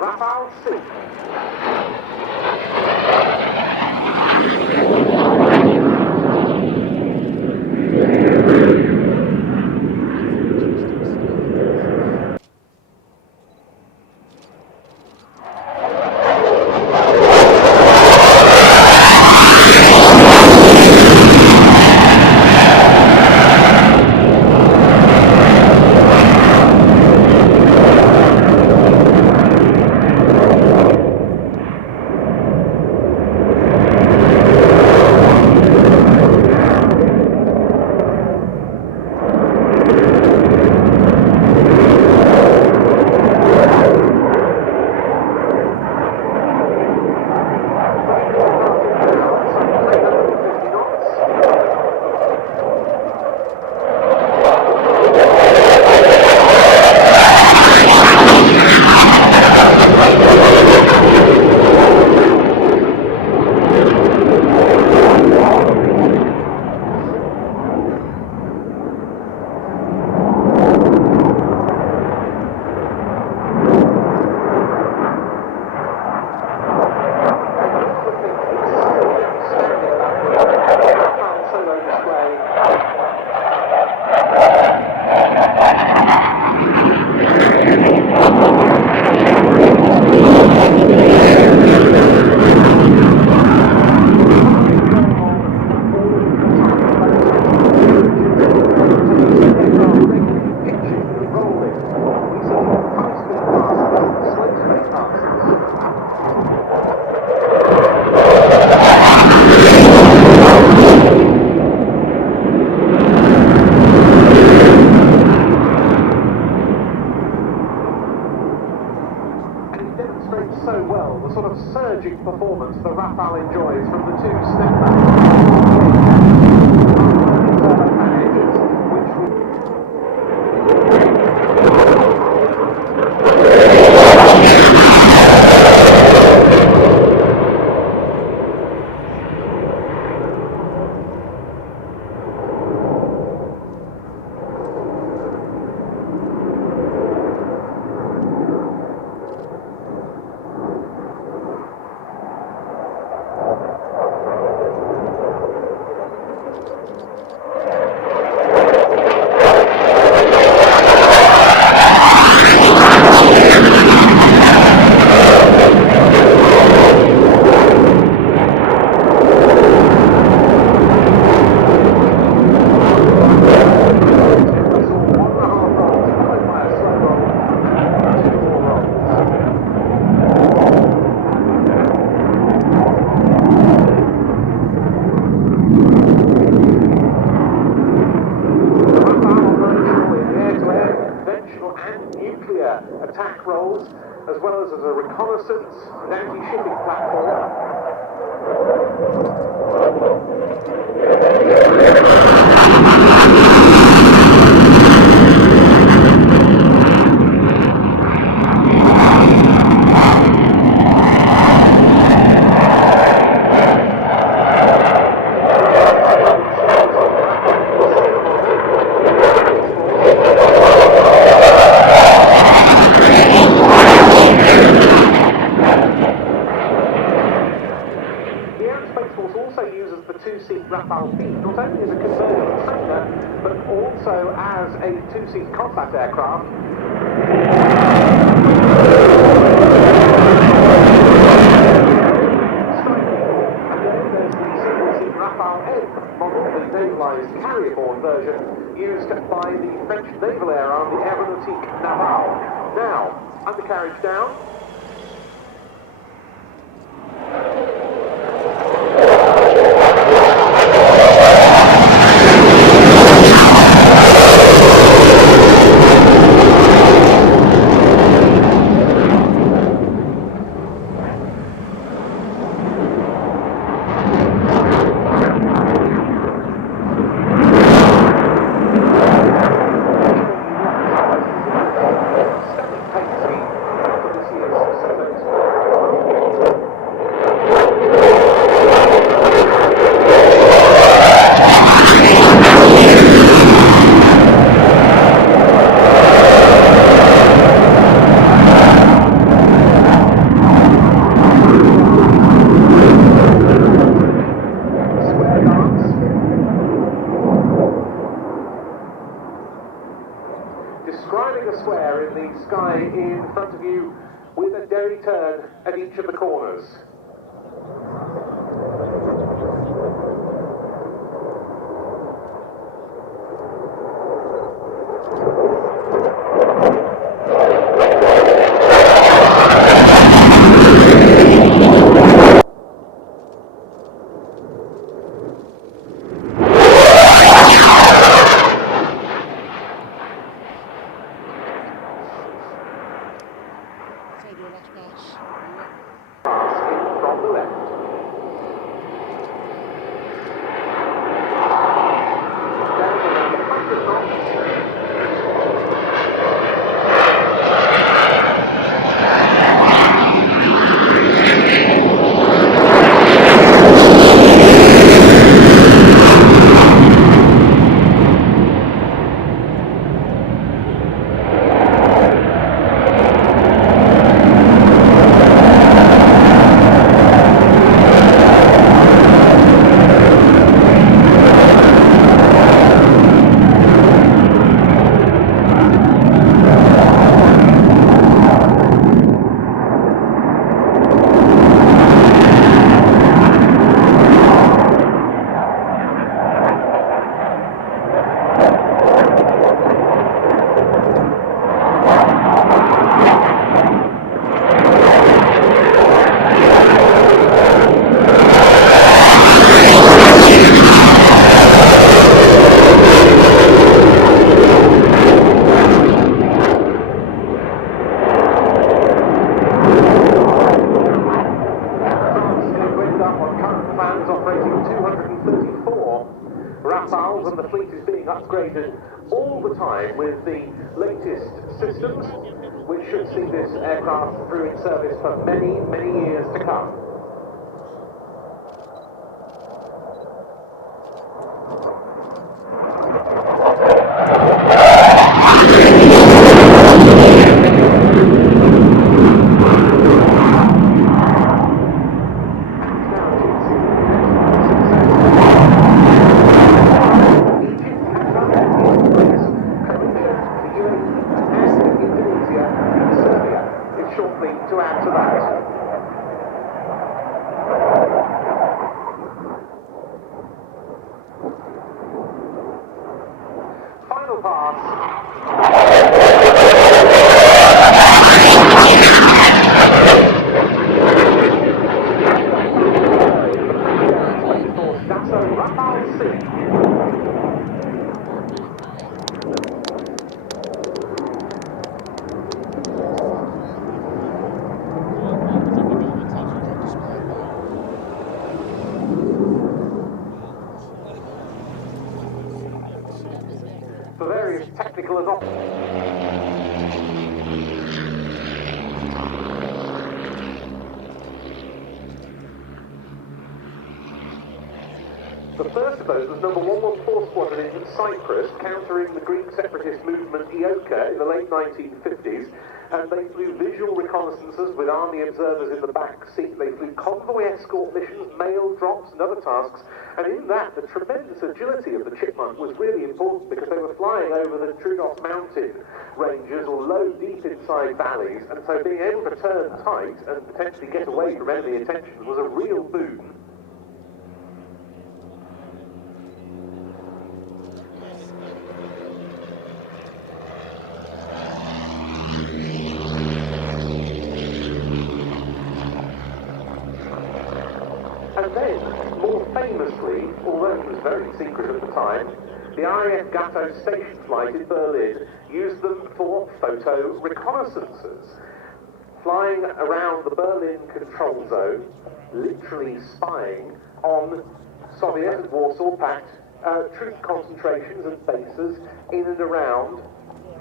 Rafale 6. of surging performance the Rafale enjoys from the two snapbacks engines, which attack roles, as well as a reconnaissance and anti-shipping platform. Rafale B, not only as a convergent trainer, but also as a two-seat combat aircraft. And then there's the single-seat Rafale M model, the navalised carrier-borne version, used by the French naval air arm, the Aeronautique Navale. Now, undercarriage down. Describing a square in the sky in front of you with a derry turn at each of the corners. From the left. Down around 100 knots. miles, and the fleet is being upgraded all the time with the latest systems, which should see this aircraft through its service for many, many years to come. To add to that. Final pass. Dassault Rafale C. For various technical and the first of those was number 114 Squadron in Cyprus, countering the Greek separatist movement EOKA in the late 1950s, and they flew visual reconnaissances with army observers in the back seat. They flew convoy escort missions, mail drops and other tasks, and in that the tremendous agility of the Chipmunk was really important because they were flying over the Troodos mountain ranges or low, deep inside valleys, and so being able to turn tight and potentially get away from enemy attention was a real boon. And then, more famously, although it was very secret at the time, the RAF Gatto station flight in Berlin used them for photo reconnaissances, flying around the Berlin control zone, literally spying on Soviet and Warsaw Pact troop concentrations and bases in and around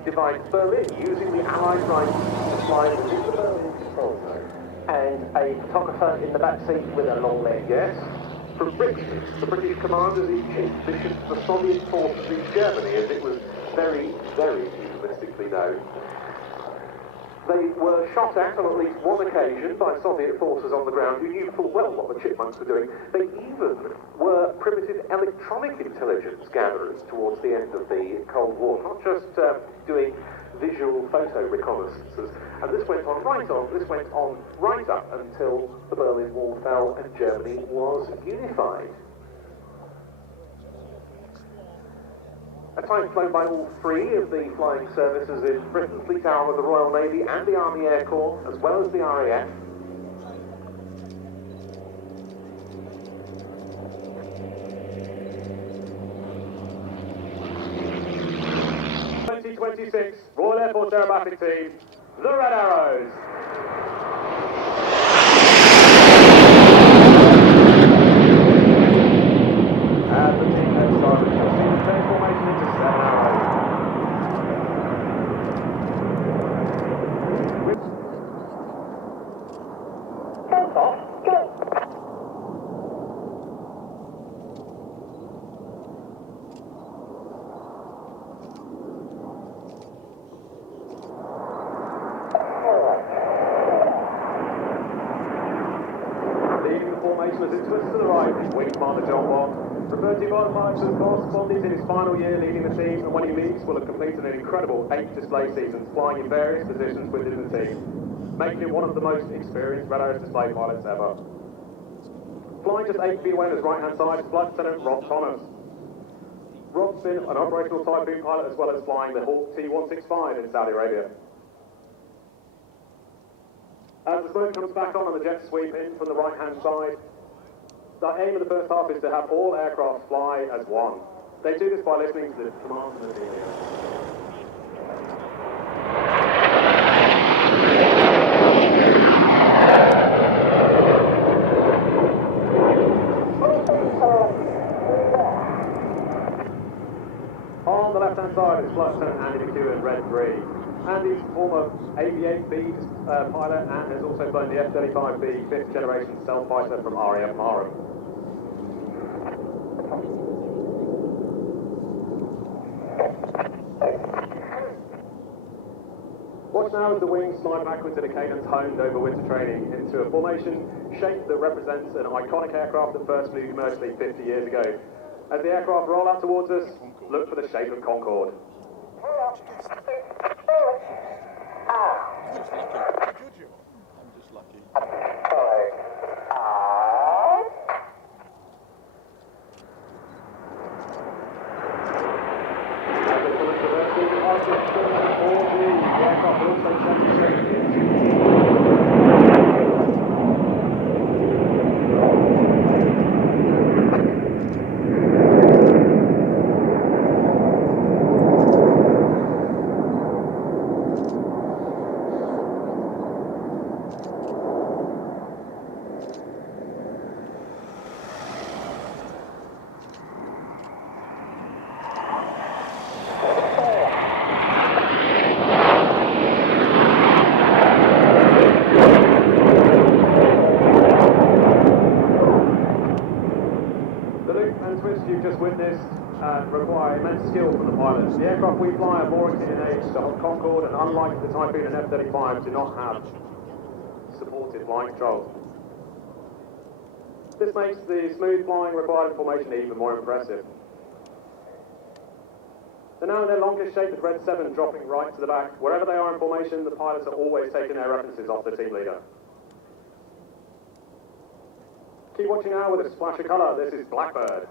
divided Berlin, using the Allied rights to fly within the Berlin control zone. And a photographer in the back seat with a long leg, yes. From Britain, the British commanders-in-chief missioned the Soviet forces in Germany, as it was very, very euphemistically known. They were shot at on least one occasion by Soviet forces on the ground who knew full well what the Chipmunks were doing. They even were primitive electronic intelligence gatherers towards the end of the Cold War, not just doing visual photo reconnaissances. And this went on right up until the Berlin Wall fell and Germany was unified. A type flown by all three of the flying services in Britain, Fleet Arm of the Royal Navy and the Army Air Corps, as well as the RAF. Royal Air Force Aerobatic Team, the Red Arrows. And the team has started the tail formation into 7 arrows. Go, off, go! As it twists to the right, Wing Commander John Watt, referred to by the pilots as Cosford, is in his final year leading the team, and when he leaves will have completed an incredible 8 display seasons, flying in various positions within the team, making him one of the most experienced Red Arrows display pilots ever. Flying just 8 feet away on his right-hand side is Flight Lieutenant Rob Thomas. Rob's been an operational Typhoon pilot as well as flying the Hawk T-165 in Saudi Arabia. As the smoke comes back on and the jets sweep in from the right-hand side, the aim of the first half is to have all aircraft fly as one. They do this by listening to the commands of the team. former AV-8B pilot and has also flown the F-35B 5th generation stealth fighter from RAF Mara. Watch now as the wings slide backwards in a cadence honed over winter training into a formation shape that represents an iconic aircraft that first flew commercially 50 years ago. As the aircraft roll out towards us, look for the shape of Concorde. I'm just lucky. Require immense skill from the pilots. The aircraft we fly are more akin in age to Concorde, and unlike the Typhoon and F-35, do not have supported flying controls. This makes the smooth flying required in formation even more impressive. They're now in their longest shape with Red 7 dropping right to the back. Wherever they are in formation, the pilots are always taking their references off the team leader. Keep watching now with a splash of colour. This is Blackbird.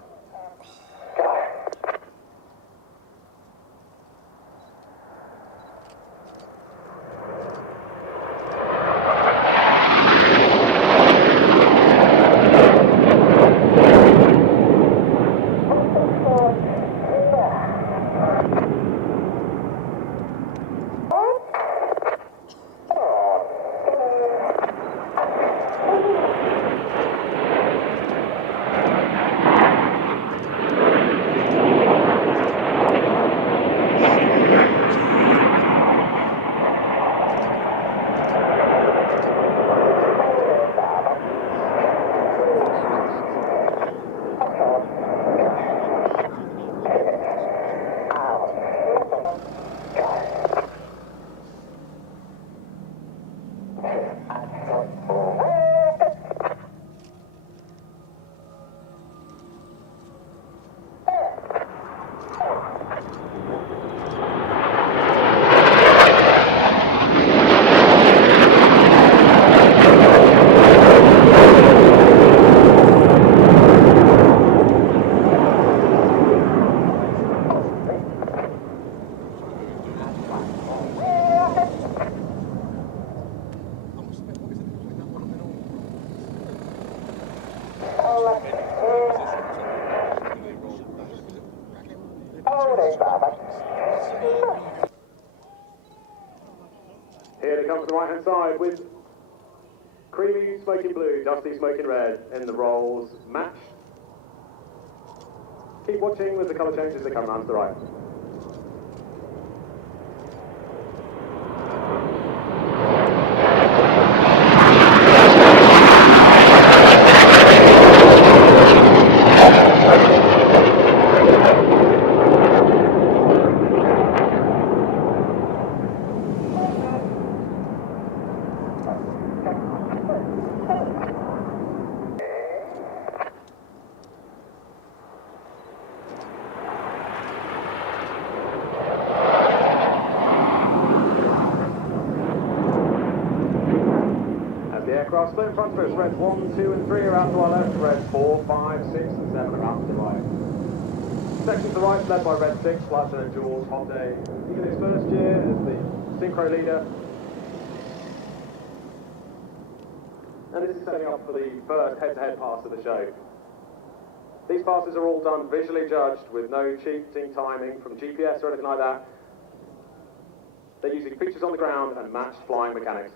Here they come to the right-hand side with creamy smoking blue, dusty smoking red in the rolls match. Keep watching with the colour changes that come round to the right. Aircraft split in front of us, reds 1, 2 and 3 are out to our left, reds 4, 5, 6 and 7 are out to the right. Section to the right is led by red 6, Lieutenant Jules Hopday. In his first year as the synchro leader. And this is setting up for the first head-to-head pass of the show. These passes are all done visually judged with no cheating timing from GPS or anything like that. They're using features on the ground and matched flying mechanics.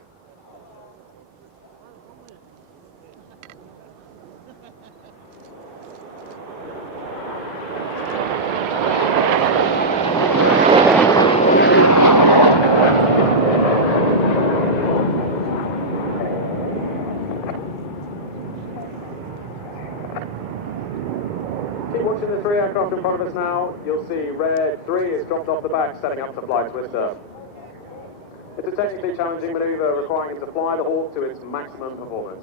Watching the three aircraft in front of us now, you'll see Red 3 is dropped off the back, setting up to fly Twister. It's a technically challenging manoeuvre requiring him to fly the Hawk to its maximum performance.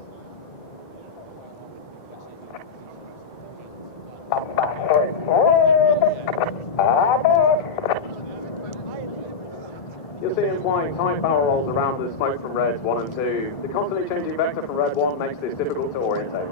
You'll see him flying tight barrel rolls around the smoke from Reds 1 and 2. The constantly changing vector from Red 1 makes this difficult to orientate.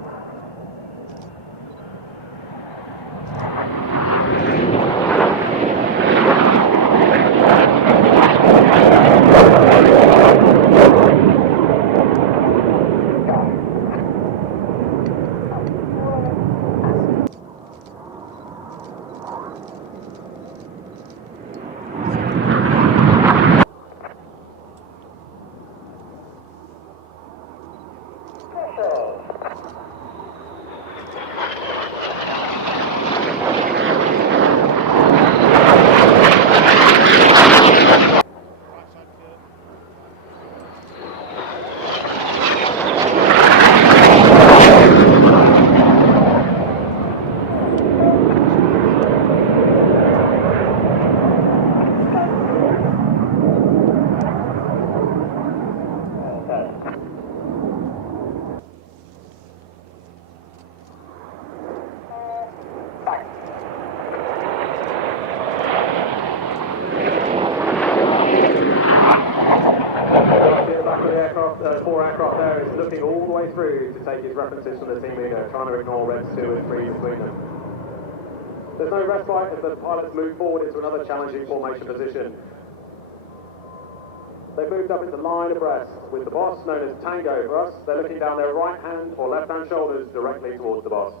Four aircraft there is looking all the way through to take his references from the team leader, trying to ignore Reds 2 and 3 between them. There's no respite as the pilots move forward into another challenging formation position. They've moved up into line abreast, with the boss known as Tango for us. They're looking down their right hand or left hand shoulders directly towards the boss.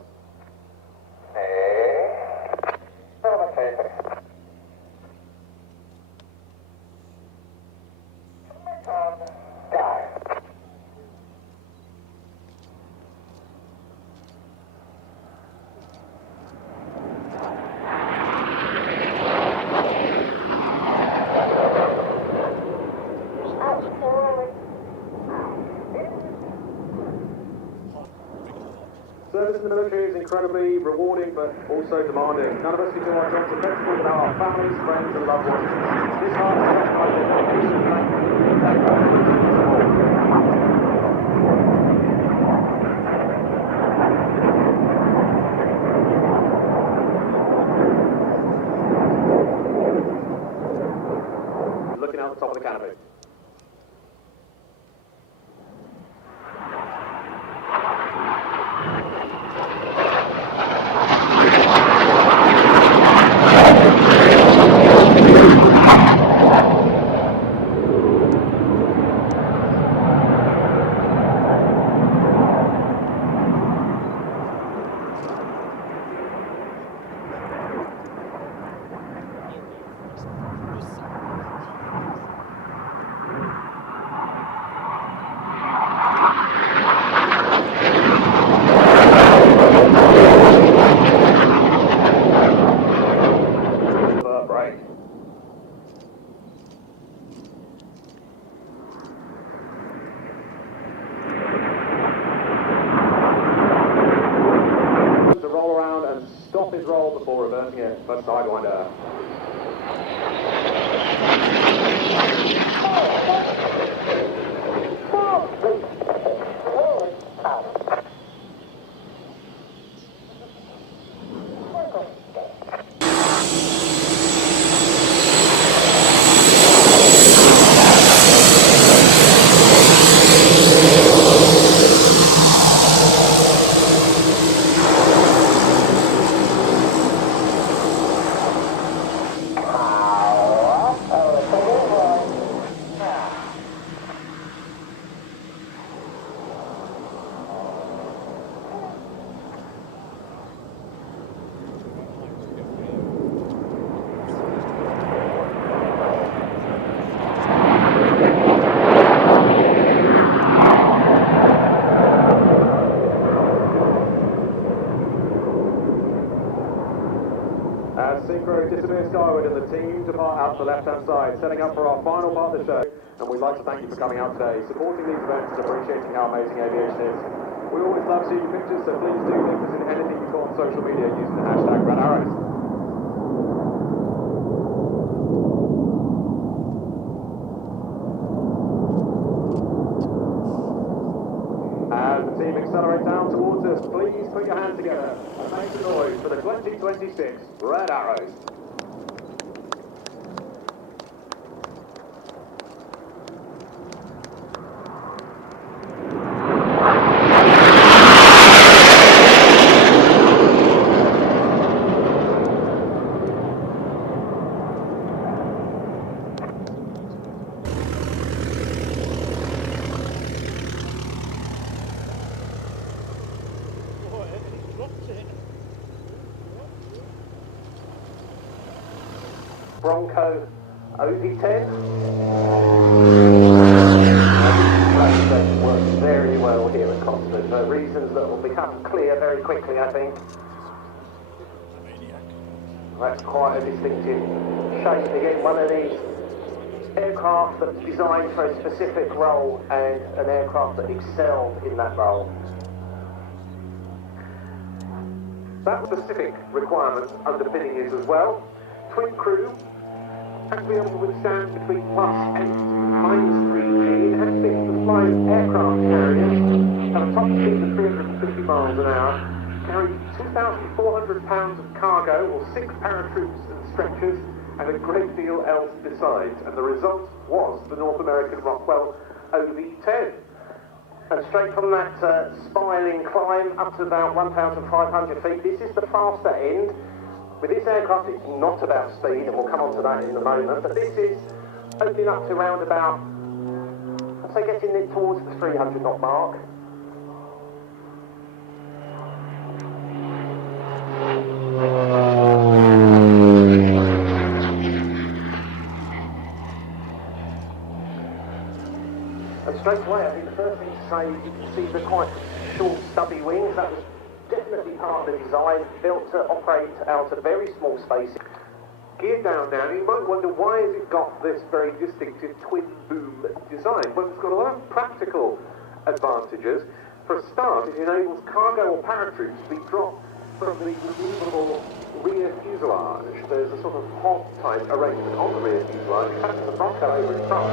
Service in the military is incredibly rewarding but also demanding. None of us can do our jobs effectively without our families, friends and loved ones. This hard to specify the dedication and looking out the top of the canopy. Stop his roll before reversing it for sidewinder. Synchro disappears skyward and the team depart out to the left-hand side, setting up for our final part of the show. And we'd like to thank you for coming out today, supporting these events and appreciating how amazing aviation is. We always love seeing pictures, so please do link us in anything you call on social media using the hashtag Red Arrows. As the team accelerate down towards us, please put your hands together and make some noise for the 2026 Red Arrows. Bronco OV10. Works very well here at Cosford for reasons that will become clear very quickly, I think. That's quite a distinctive shape. Again, one of these aircraft that's designed for a specific role and an aircraft that excelled in that role. That specific requirement underpinning is as well. Twin crew has to be able to withstand between +8 and -3 G. It has to be able to fly aircraft carriers at a top speed of 350 miles an hour, carry 2,400 pounds of cargo or 6 paratroops and stretchers, and a great deal else besides. And the result was the North American Rockwell OV10. And straight from that spiraling climb up to about 1,500 feet, this is the faster end. With this aircraft, it's not about speed, and we'll come on to that in a moment, but this is opening up to around about, I'd say getting it towards the 300 knot mark. And straight away, I think the first thing to say is you can see the quite short, stubby wings. That was definitely part of the design, built to operate out of very small space. Geared down now, you might wonder why has it got this very distinctive twin boom design? Well, it's got a lot of practical advantages. For a start, it enables cargo or paratroops to be dropped from the removable rear fuselage. There's a sort of hog type arrangement on the rear fuselage. In fact, there's a Bronco over in front.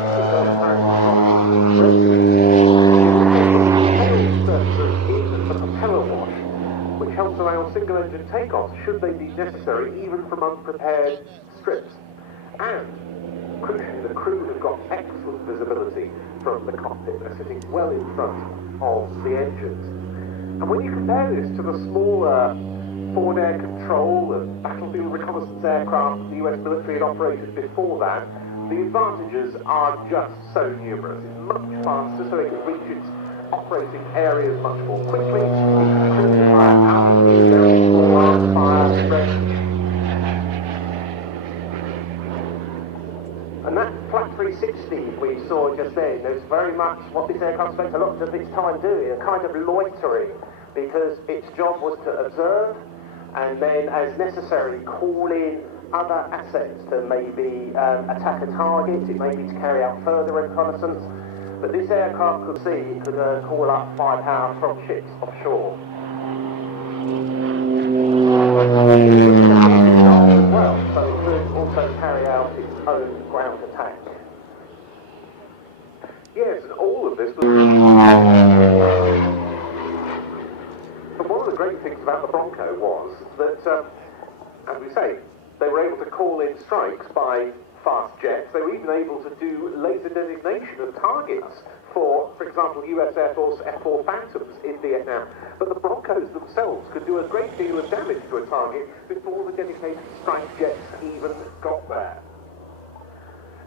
The propeller wash, which helps allow single-engine takeoffs should they be necessary, even from unprepared strips. And, crucially, the crew have got excellent visibility from the cockpit. They're sitting well in front of the engines. And when you compare this to the smaller forward air control and battlefield reconnaissance aircraft the US military had operated before that, the advantages are just so numerous. It's much faster, so it can reach its operating areas much more quickly. It can cruise at higher altitude, very small arms, fire, range. And that flat 360 we saw just then is very much what this aircraft spent a lot of its time doing, a kind of loitering, because its job was to observe and then, as necessary, call in other assets to maybe attack a target, it may be to carry out further reconnaissance. But this aircraft could call up firepower from ships offshore. As well, so it could also carry out its own ground attack. Yes, and all of this was... But one of the great things about the Bronco was that, as we say, they were able to call in strikes by fast jets. They were even able to do laser designation of targets for example, US Air Force F-4 Phantoms in Vietnam. But the Broncos themselves could do a great deal of damage to a target before the dedicated strike jets even got there.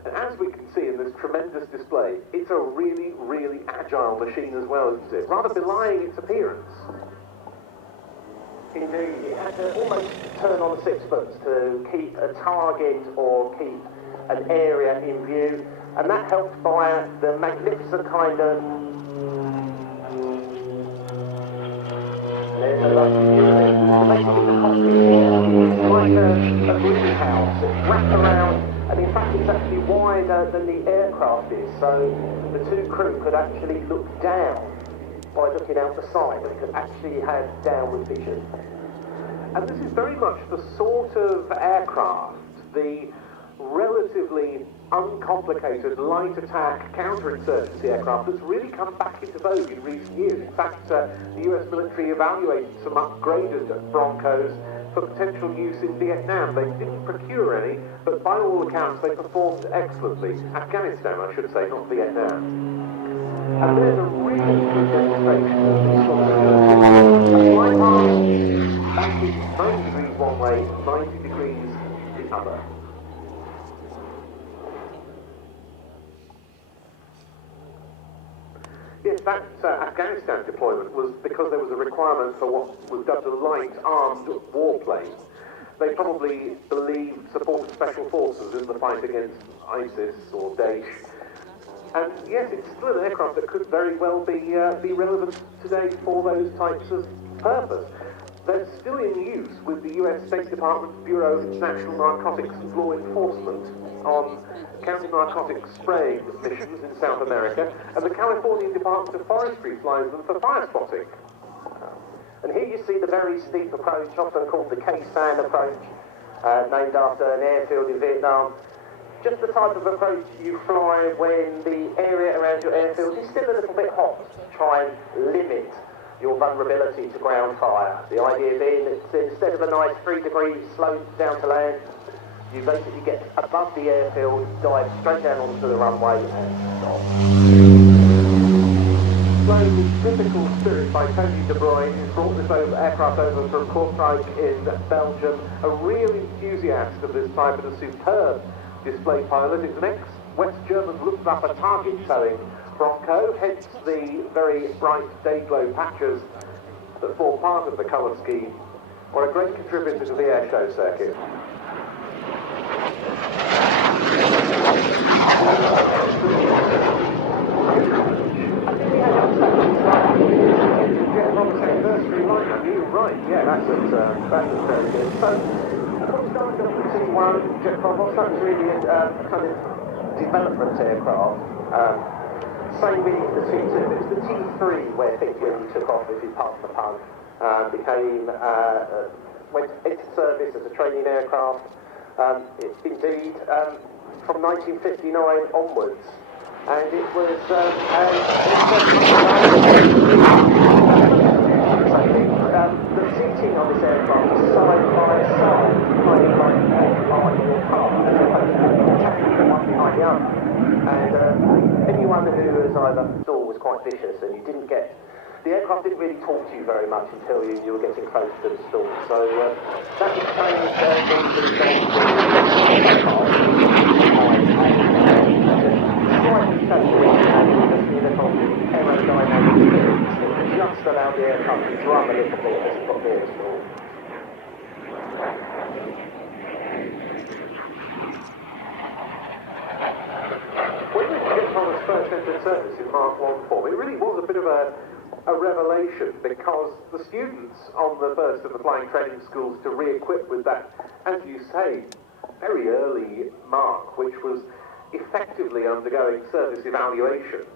And as we can see in this tremendous display, it's a really, really agile machine as well, isn't it? Rather belying its appearance. Indeed, it had to almost turn on sixpence to keep a target or keep an area in view, and that helped by the magnificent kind of... There's a lovely view of it. Basically the cockpit here is like a greenhouse. It's wrapped around, and in fact it's actually wider than the aircraft is, so the two crew could actually look down by looking out the side. It could actually have downward vision. And this is very much the sort of aircraft, the relatively uncomplicated light attack counterinsurgency aircraft that's really come back into vogue in recent years. In fact, the US military evaluated some upgraded Broncos for potential use in Vietnam. They didn't procure any, but by all accounts they performed excellently. Afghanistan, I should say, not Vietnam. And there's a really good demonstration of this sort of a flight path back in 90 degrees one way, 90 degrees the other. Yes, that Afghanistan deployment was because there was a requirement for what was dubbed a light armed warplane. They probably believed supported special forces in the fight against ISIS or Daesh. And yes, it's still an aircraft that could very well be relevant today for those types of purpose. They're still in use with the US State Department Bureau of International Narcotics and Law Enforcement on counter-narcotics spraying missions in South America, and the California Department of Forestry flies them for fire spotting. And here you see the very steep approach, often called the K-San approach, named after an airfield in Vietnam. Just the type of approach you fly when the area around your airfield is still a little bit hot, to try and limit your vulnerability to ground fire. The idea being that instead of a nice 3-degree slope down to land, you basically get above the airfield, dive straight down onto the runway and stop. Flown with typical spirit by Tony De Bruyne, who's brought this aircraft over from Kortrijk in Belgium, a real enthusiast of this type and a superb display pilot. Is an ex-West German Luftwaffe target towing Bronco, hence the very bright day-glow patches that form part of the colour scheme, or a great contributor to the airshow circuit. Right, yeah, that was very good. So, what we've done with the T1 jet provost, that's really a kind of development aircraft. Same really with the T2. It's the T3 where things really took off, if you pardon the pun. Went into service as a training aircraft. Indeed, from 1959 onwards. And it was the seating on this aircraft was side by side, kind of like your car, as opposed to one behind the other. And anyone who was either stall was quite vicious, and you didn't get. The aircraft didn't really talk to you very much until you were getting close to the stall. So that was changed just allowed the aircraft to drum a little bit as it got near the stall. When the jet provost first entered service in Mark 1 form, it really was a bit of a revelation, because the students on the first of the flying training schools to re-equip with that, as you say, very early Mark, which was effectively undergoing service evaluation,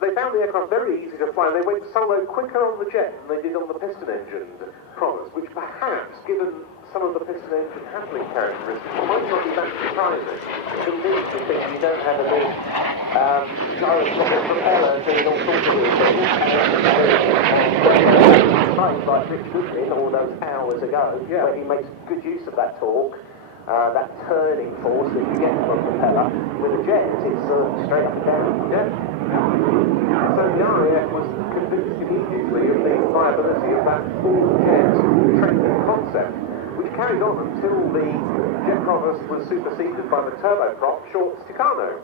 they found the aircraft very easy to fly. They went solo quicker on the jet than they did on the piston-engined promise, which perhaps, given some of the piston-engine handling characteristics, might not be that surprising. Indeed, because you don't have a big gyroscopic propeller doing all sorts of things. Like Rich Goodwin all those hours ago, where he makes good use of that torque, that turning force that you get from a propeller. With a jet, it's straight up and down. Yeah. So the RAF was convinced immediately of the viability of that full-jet training concept, which carried on until the jet provost was superseded by the turboprop short Sticano.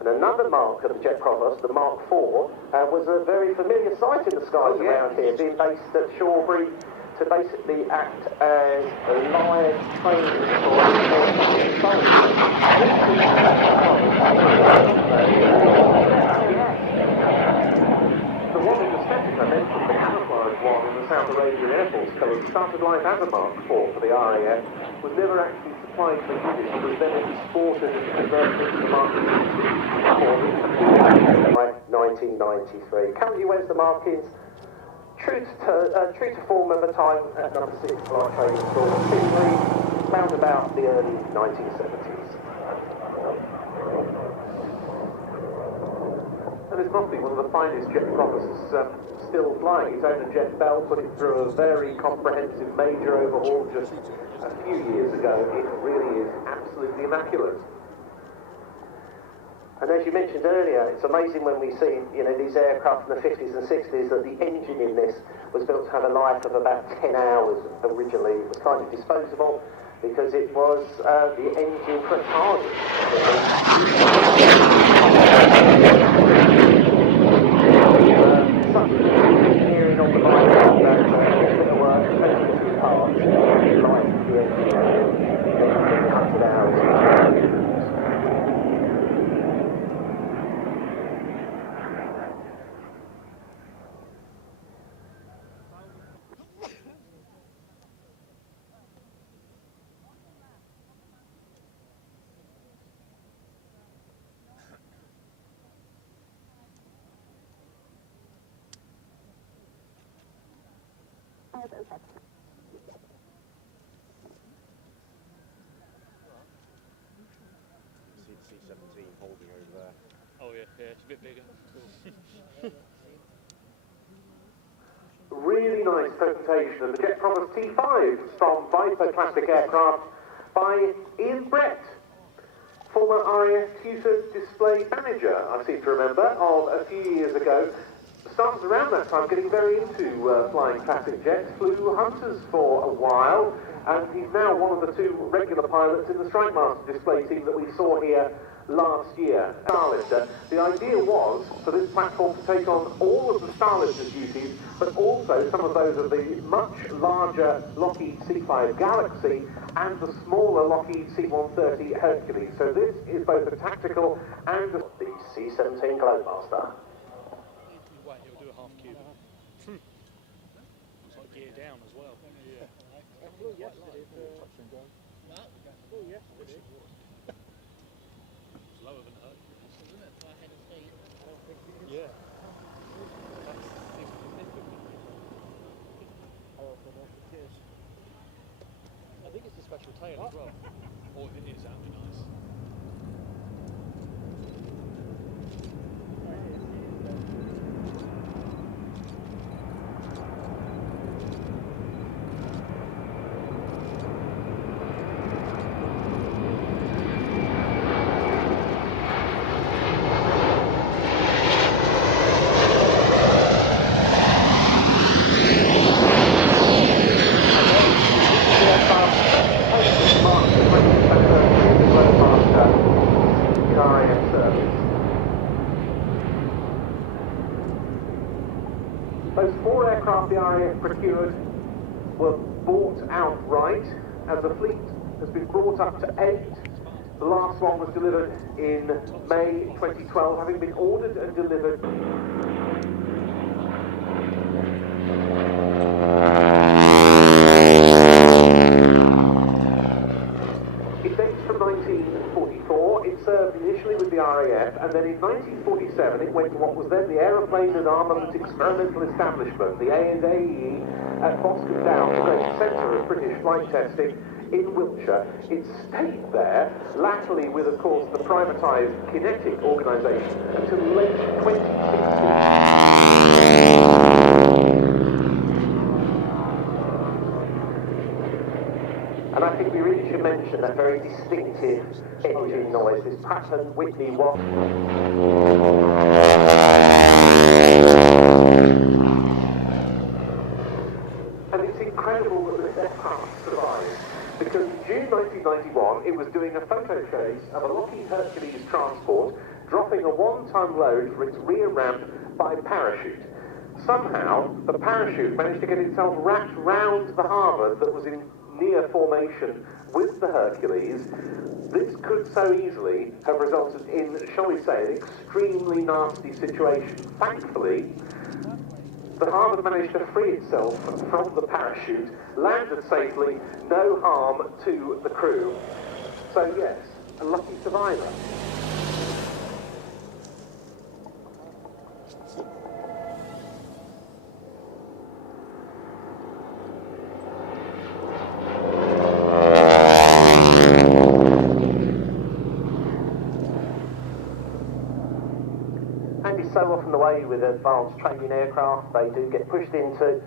And another mark of the jet provost, the Mark IV, was a very familiar sight in the skies around here, being based at Shawbury to basically act as a live training for the one in the static I mentioned, the camouflage one in the South Arabian Air Force Code, started life as a Mark IV for the RAF, was never actually supplied to the unit, and was then exported and converted into the Mark IV. By 19 1993. Currently wears the markings true to form of a time at number 6 Flight Training School, round about the early 1970s. And this must be one of the finest jet proppers still flying. Its owner, Jet Bell, put it through a very comprehensive major overhaul just a few years ago. It really is absolutely immaculate. And as you mentioned earlier, it's amazing when we see, you know, these aircraft in the 50s and 60s that the engine in this was built to have a life of about 10 hours originally. It was kind of disposable because it was the engine for a target. Such engineering on the line that the work takes two parts, like the engine, 100 hours. C-17 holding over there. Oh yeah, it's a bit bigger. Really nice presentation of the Jet Proppers T5 from Viper Classic Aircraft by Ian Brett, former RAF Typhoon Display manager, I seem to remember, of a few years ago. Started around that time getting very into flying classic jets, flew Hunters for a while, and he's now one of the two regular pilots in the Strike Master display team that we saw here last year. Starlifter. The idea was for this platform to take on all of the Starlifter's duties, but also some of those of the much larger Lockheed C-5 Galaxy and the smaller Lockheed C-130 Hercules. So this is both a tactical and the C-17 Globemaster. Wait, he'll do a half cube. It's like gear down as well. Yeah. Flew yesterday yesterday. It's lower than Hercules, isn't it? By head of steam. Yeah. I think it's the special tail as well. Or if it is, that would be nice. Those 4 aircraft the RAF procured were bought outright, as the fleet has been brought up to 8. The last one was delivered in May 2012, having been ordered and delivered. It dates from 1944. It served initially with the RAF, and then in 1947 it went to what was then the Aeroplane and Armament Experimental Establishment, the A&AE, at Boscombe Downs, the great centre of British flight testing in Wiltshire. It stayed there, latterly with, of course, the privatised Kinetic organisation, until late 2016. And I think we really should mention that very distinctive engine noise, this Pratt & Whitney one. And it's incredible that this aircraft survived, because in June 1991 it was doing a photo chase of a Lockheed Hercules transport, dropping a 1-ton load for its rear ramp by parachute. Somehow, the parachute managed to get itself wrapped round the harbour that was in near formation with the Hercules. This could so easily have resulted in, shall we say, an extremely nasty situation. Thankfully, the harbour managed to free itself from the parachute, landed safely, no harm to the crew. So yes, a lucky survivor. and is so often the way with advanced training aircraft, they do get pushed into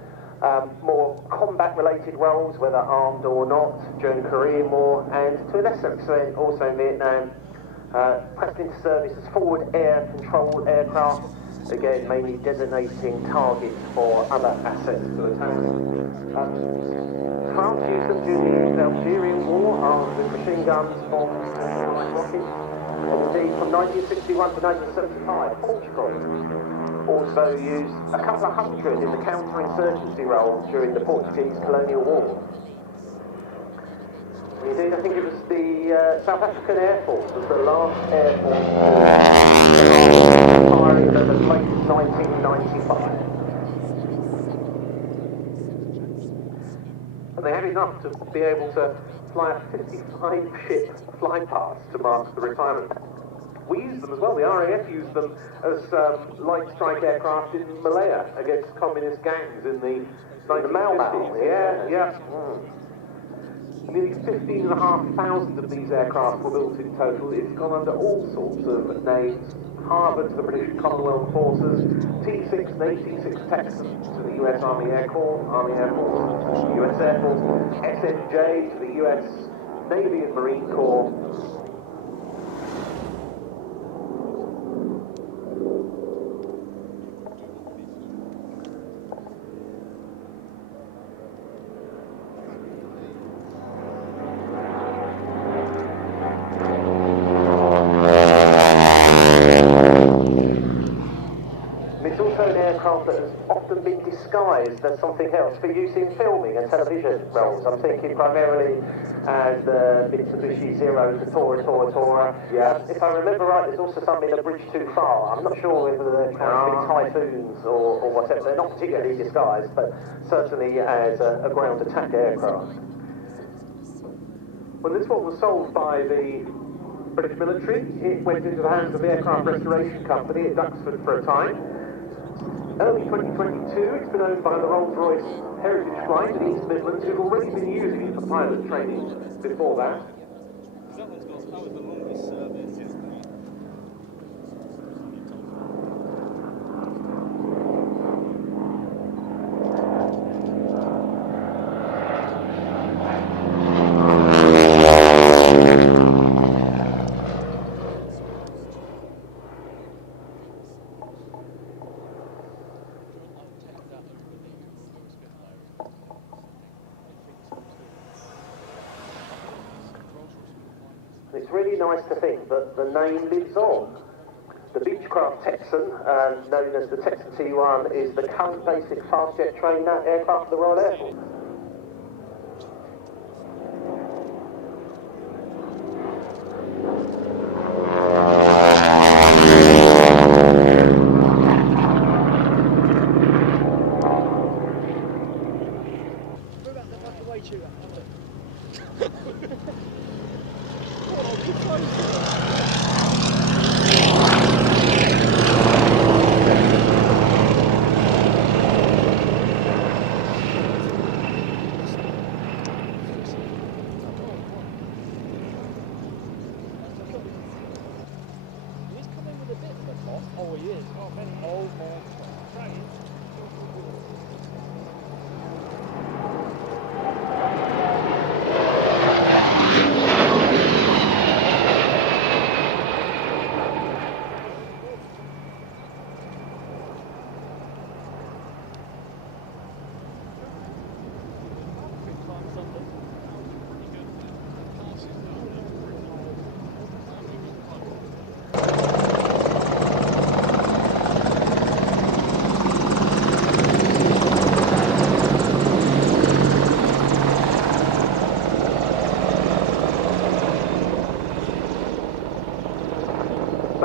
more combat-related roles, whether armed or not, during the Korean War, and to a lesser extent also in Vietnam, pressed into service as forward air control aircraft, again mainly designating targets for other assets to attack. France used them during the Algerian War, armed with machine guns, bombs, and light rockets. Indeed, from 1961 to 1975, Portugal also used a couple of hundred in the counter-insurgency role during the Portuguese colonial war. Indeed, I think it was the South African Air Force was the last Air Force firing in the late 1995. And they had enough to be able to fly a 55-ship flypast to mark the retirement. We used them as well. The RAF used them as light strike aircraft in Malaya against communist gangs in the 1950s. Yeah. Nearly 15,500 of these aircraft were built in total. It's gone under all sorts of names. Harbour to the British Commonwealth Forces, T6 and AT6 Texans to the US Army Air Corps, Army Air Force, US Air Force, SNJ to the US Navy and Marine Corps. That has often been disguised as something else for use in filming and television roles. I'm thinking primarily as the Mitsubishi Zero to Tora. Yeah. If I remember right, there's also something in A Bridge Too Far. I'm not sure whether they're been Typhoons or whatever. They're not particularly disguised, but certainly as a ground attack aircraft. When this one was sold by the British military, it went into the hands of the Aircraft Restoration Company at Duxford for a time. Early 2022, it's been owned by the Rolls-Royce Heritage Flight in East Midlands, who've already been using it for pilot training before that. That was the longest service, yeah. It's really nice to think that the name lives on. The Beechcraft Texan, known as the Texan T1, is the current basic fast jet trained aircraft of the Royal Air Force.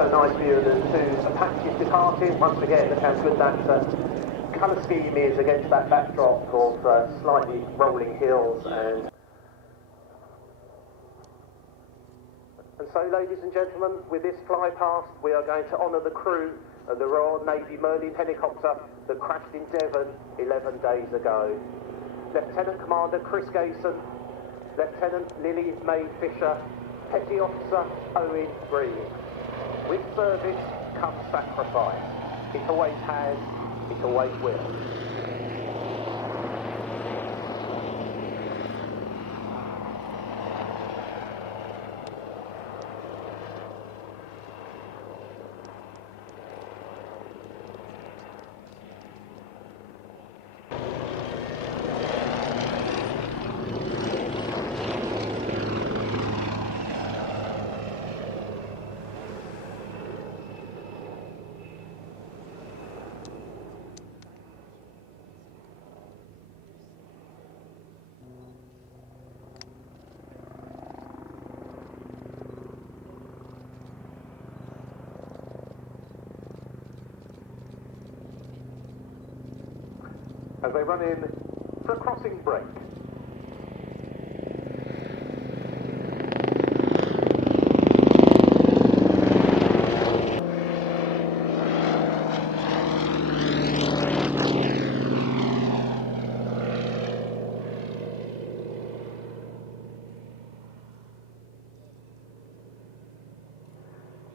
Nice view of the two Apaches departing. Once again, look how good that colour scheme is against that backdrop of slightly rolling hills. And so, ladies and gentlemen, with this fly past, we are going to honour the crew of the Royal Navy Merlin helicopter that crashed in Devon 11 days ago. Lieutenant Commander Chris Gayson, Lieutenant Lily Mae Fisher, Petty Officer Owen Green. With service comes sacrifice. It always has, it always will. As they run in for a crossing break.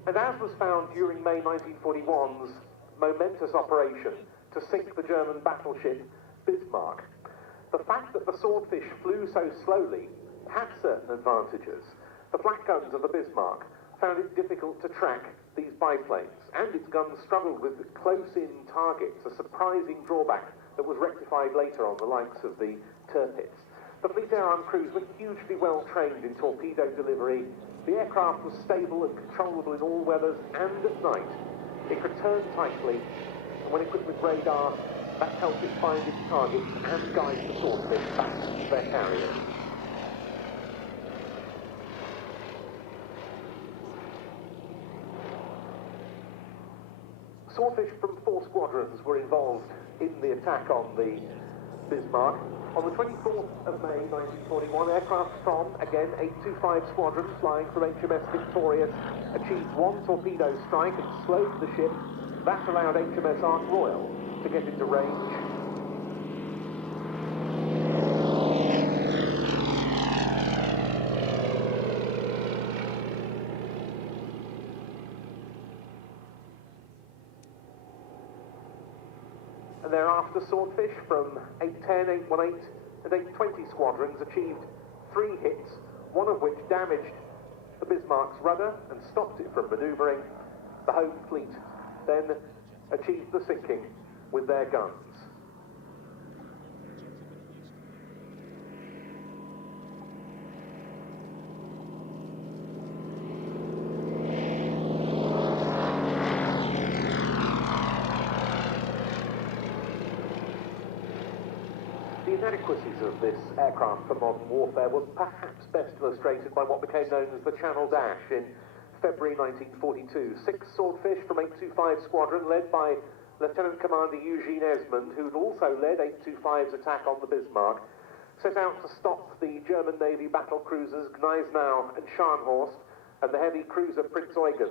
And as was found during May 1941's momentous operation to sink the German battleship Bismarck, the fact that the Swordfish flew so slowly had certain advantages. The flak guns of the Bismarck found it difficult to track these biplanes, and its guns struggled with close-in targets, a surprising drawback that was rectified later on the likes of the Tirpitz. The Fleet Air Arm crews were hugely well trained in torpedo delivery. The aircraft was stable and controllable in all weathers and at night. It could turn tightly, and when equipped with radar, that helped it find its targets and guide the Swordfish back to their carriers. Swordfish from 4 squadrons were involved in the attack on the Bismarck. On the 24th of May 1941, aircraft from, again, 825 Squadron, flying from HMS Victorious, achieved 1 torpedo strike and slowed the ship. That allowed HMS Ark Royal to get into range. And thereafter, Swordfish from 810, 818 and 820 squadrons achieved 3 hits, one of which damaged the Bismarck's rudder and stopped it from manoeuvring. The home fleet then achieved the sinking with their guns. The inadequacies of this aircraft for modern warfare were perhaps best illustrated by what became known as the Channel Dash in February 1942. 6 Swordfish from 825 Squadron, led by Lieutenant Commander Eugene Esmond, who'd also led 825's attack on the Bismarck, set out to stop the German Navy battle cruisers Gneisenau and Scharnhorst and the heavy cruiser Prinz Eugen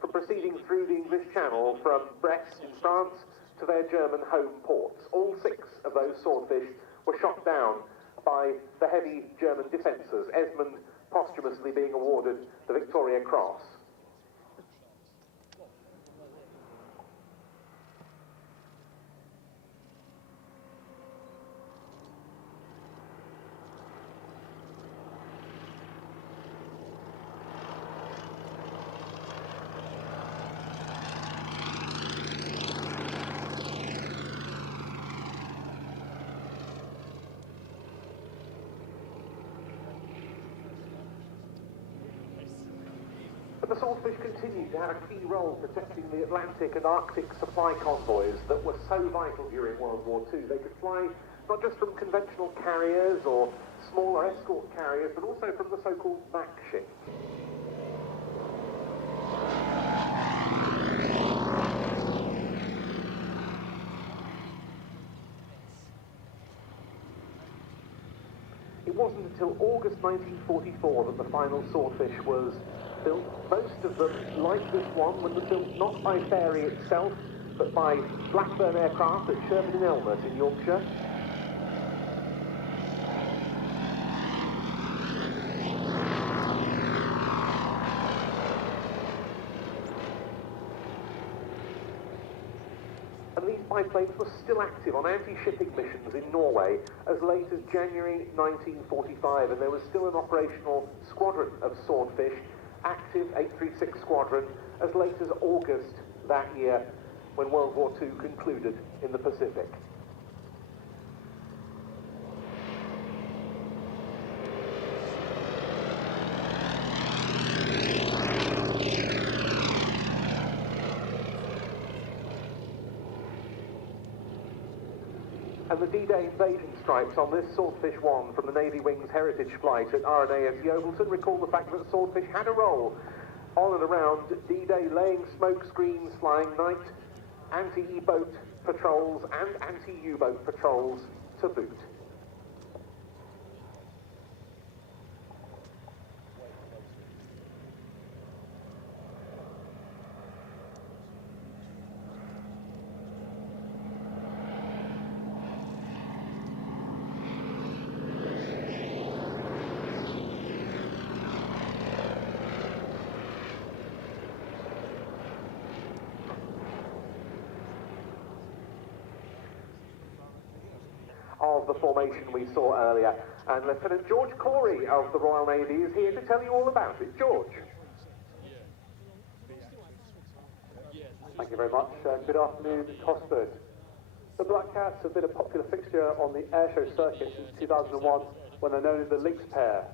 from proceeding through the English Channel from Brest in France to their German home ports. All 6 of those Swordfish were shot down by the heavy German defenders, Esmond posthumously being awarded the Victoria Cross. The Swordfish continued to have a key role protecting the Atlantic and Arctic supply convoys that were so vital during World War II. They could fly not just from conventional carriers or smaller escort carriers, but also from the so-called MAC ships. It wasn't until August 1944 that the final Swordfish was built. Most of them, like this one, were built not by Fairey itself, but by Blackburn Aircraft at Sherman in Elmet in Yorkshire. and these biplanes were still active on anti-shipping missions in Norway as late as January 1945, and there was still an operational squadron of Swordfish, active 836 squadron, as late as August that year when World War II concluded in the Pacific. And the D-Day invasion stripes on this Swordfish 1 from the Navy Wing's heritage flight at RNAS Yeovilton recall the fact that Swordfish had a role on and around D-Day, laying smoke screens, flying night, anti-E-boat patrols and anti-U-boat patrols to boot. Of the formation we saw earlier, and Lieutenant George Corey of the Royal Navy is here to tell you all about it. George. Thank you very much. Good afternoon, Cosford. The Black Cats have been a popular fixture on the airshow circuit since 2001, when they're known as the Lynx pair.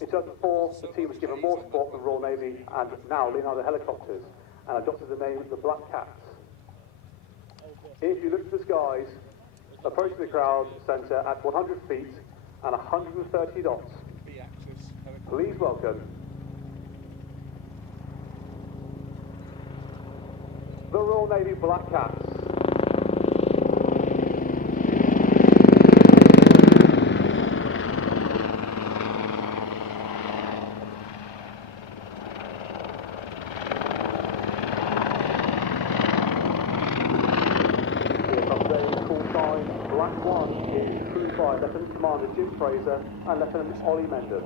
In 2004, the team was given more support from the Royal Navy and now Leonardo helicopters, and adopted the name the Black Cats. If you look to the skies, approaching the crowd centre at 100 feet and 130 knots. Please welcome the Royal Navy Black Cats. Black 1 is crewed by Lieutenant Commander Jim Fraser and Lieutenant Ollie Mendon.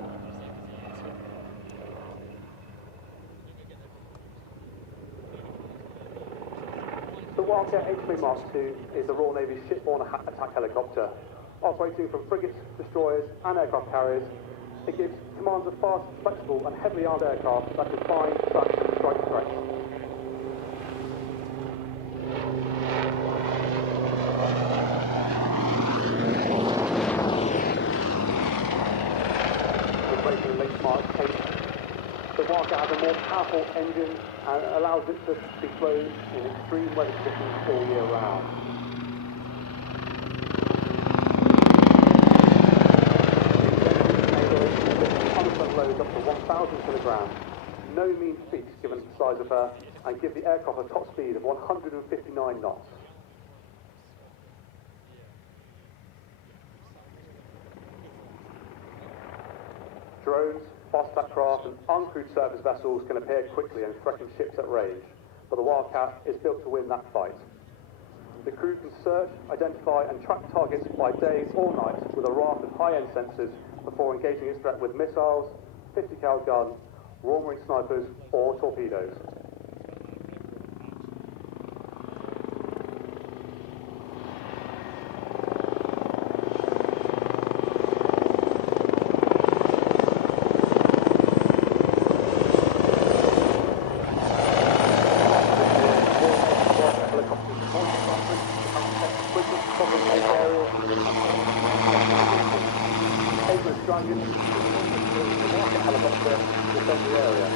The Wildcat HMA Mark II is the Royal Navy's shipborne attack helicopter. Operating from frigates, destroyers and aircraft carriers, it gives commands of fast, flexible and heavily armed aircraft that can find, track and strike threats. The Wildcat has a more powerful engine and allows it to be flown in extreme weather conditions all year round. Unflown loads up to 1,000 kilograms. No mean feat given the size of her, and give the aircraft a top speed of 159 knots. Drones, fast attack craft and uncrewed surface vessels can appear quickly and threaten ships at range, but the Wildcat is built to win that fight. The crew can search, identify and track targets by day or night with a raft of high-end sensors before engaging its threat with missiles, 50 cal gun, Royal Marine snipers or torpedoes. Helicopter will defend the area.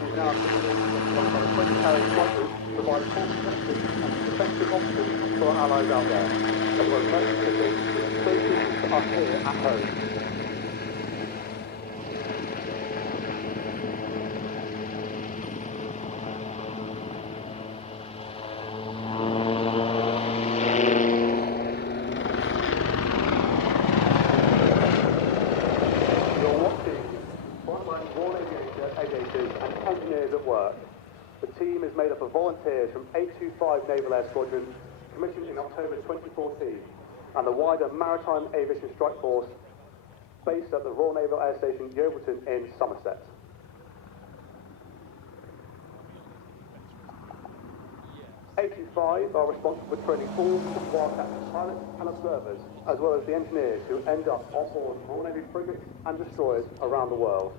She's now alongside a 20-carriage flight providing full protection and defensive options for our allies out there, as well as merchant shipping, so easy to us here at home. Made up of volunteers from 825 Naval Air Squadron, commissioned in October 2014, and the wider Maritime Aviation Strike Force, based at the Royal Naval Air Station Yeovilton in Somerset. R-35 are responsible for training all Wildcat pilots and observers, as well as the engineers who end up on board Royal Navy frigates and destroyers around the world.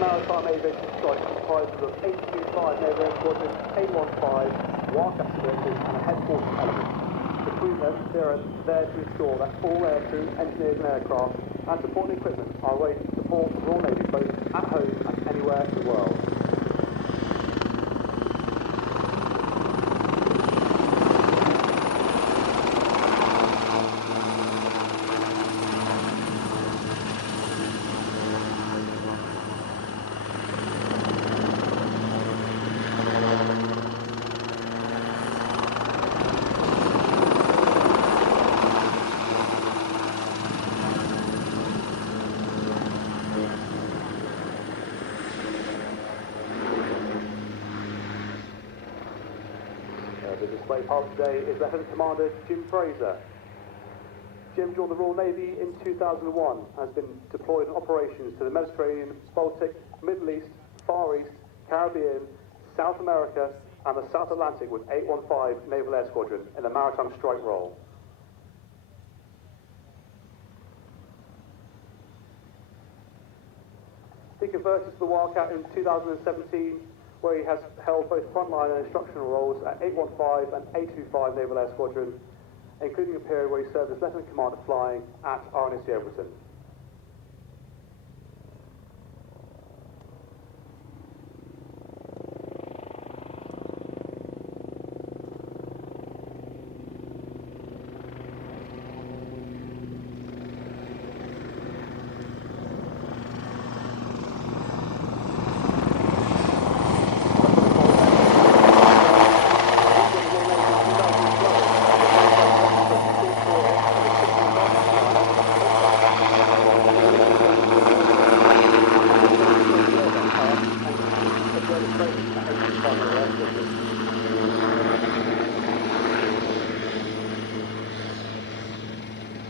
Maritime aviation strike comprises of 825 Naval Air Squadron, A-15, Wildcat services and a headquarters element. Between them, they are there to ensure that all aircrew, engineers and aircraft and supporting equipment are ready to support the Royal Navy both at home and anywhere in the world. The display pilot today is Lieutenant Commander Jim Fraser. Jim joined the Royal Navy in 2001 and has been deployed in operations to the Mediterranean, Baltic, Middle East, Far East, Caribbean, South America and the South Atlantic with 815 Naval Air Squadron in a maritime strike role. He converted to the Wildcat in 2017, where he has held both frontline and instructional roles at 815 and 825 Naval Air Squadron, including a period where he served as Lieutenant Commander flying at RNSC Overton.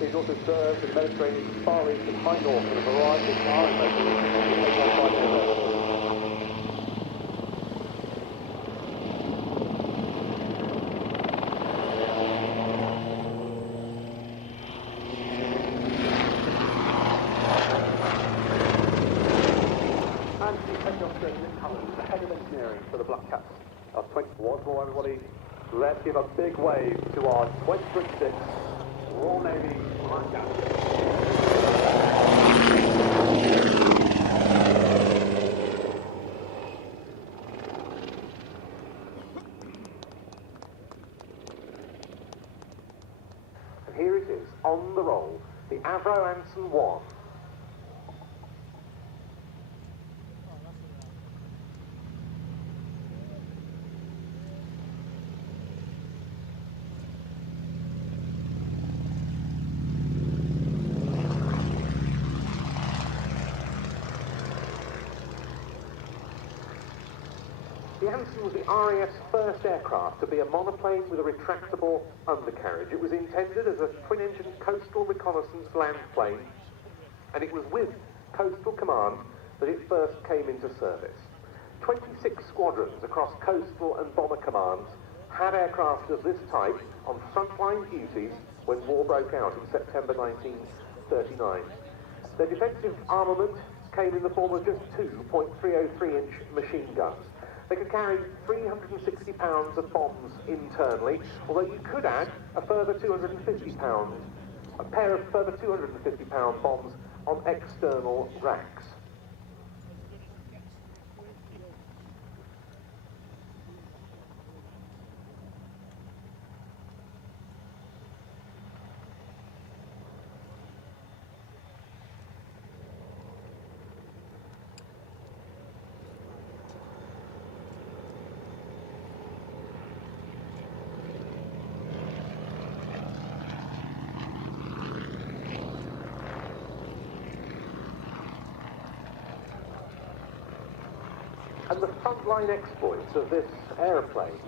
He's also served in the Mediterranean, Far East and High North in a variety of flying missions. And the head of Nick Cullen, the head of engineering for the Black Cats of 21. More everybody, let's give a big wave to our 2026 Royal Navy Black Cats. And here it is, on the roll, the Avro Anson 1. The Anson was the RAF's first aircraft to be a monoplane with a retractable undercarriage. It was intended as a twin-engine coastal reconnaissance land plane, and it was with Coastal Command that it first came into service. 26 squadrons across coastal and bomber commands had aircraft of this type on frontline duties when war broke out in September 1939. Their defensive armament came in the form of just two .303-inch machine guns. They could carry 360 pounds of bombs internally, although you could add a further 250 pounds, a pair of further 250 pound bombs on external racks. And the frontline exploits of this aeroplane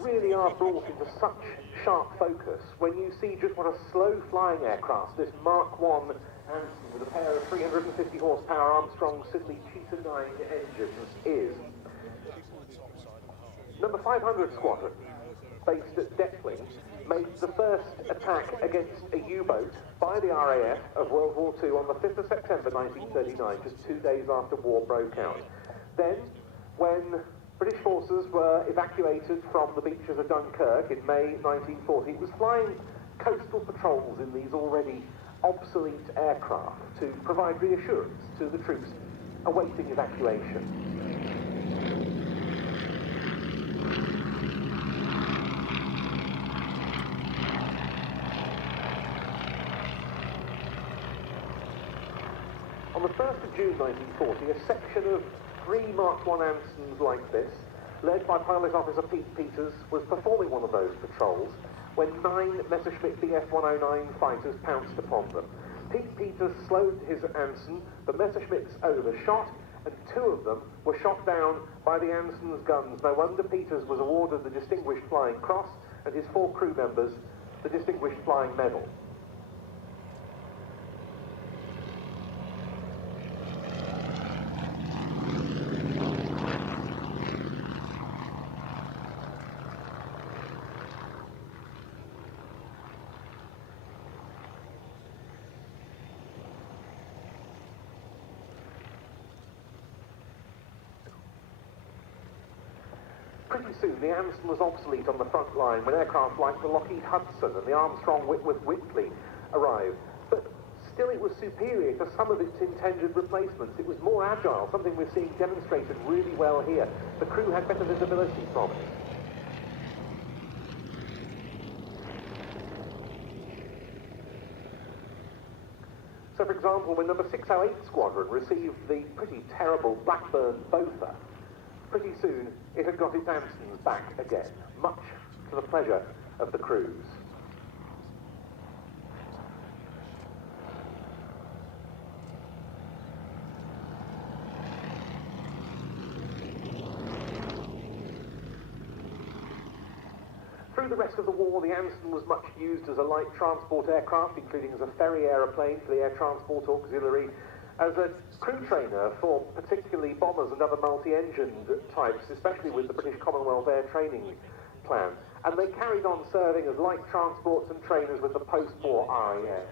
really are brought into such sharp focus when you see just what a slow-flying aircraft this Mark 1 Anson with a pair of 350 horsepower Armstrong Siddeley Cheetah 9 engines is. Number 500 Squadron, based at Detling, made the first attack against a U-boat by the RAF of World War II on the 5th of September 1939, just 2 days after war broke out. Then, when British forces were evacuated from the beaches of Dunkirk in May 1940, it was flying coastal patrols in these already obsolete aircraft to provide reassurance to the troops awaiting evacuation. On the 1st of June 1940, a section of 3 Mark 1 Ansons like this, led by Pilot Officer Pete Peters, was performing one of those patrols when 9 Messerschmitt Bf-109 fighters pounced upon them. Pete Peters slowed his Anson, the Messerschmitts overshot, and 2 of them were shot down by the Anson's guns. No wonder Peters was awarded the Distinguished Flying Cross and his 4 crew members the Distinguished Flying Medal. Pretty soon, the Anson was obsolete on the front line when aircraft like the Lockheed Hudson and the Armstrong Whitworth Whitley arrived. But still, it was superior to some of its intended replacements. It was more agile, something we're seeing demonstrated really well here. The crew had better visibility from it. So, for example, when number 608 Squadron received the pretty terrible Blackburn Botha, pretty soon it had got its Ansons back again, much to the pleasure of the crews. Through the rest of the war, the Anson was much used as a light transport aircraft, including as a ferry aeroplane for the Air Transport Auxiliary, as a crew trainer for particularly bombers and other multi-engined types, especially with the British Commonwealth Air Training Plan. And they carried on serving as light transports and trainers with the post-war RAF.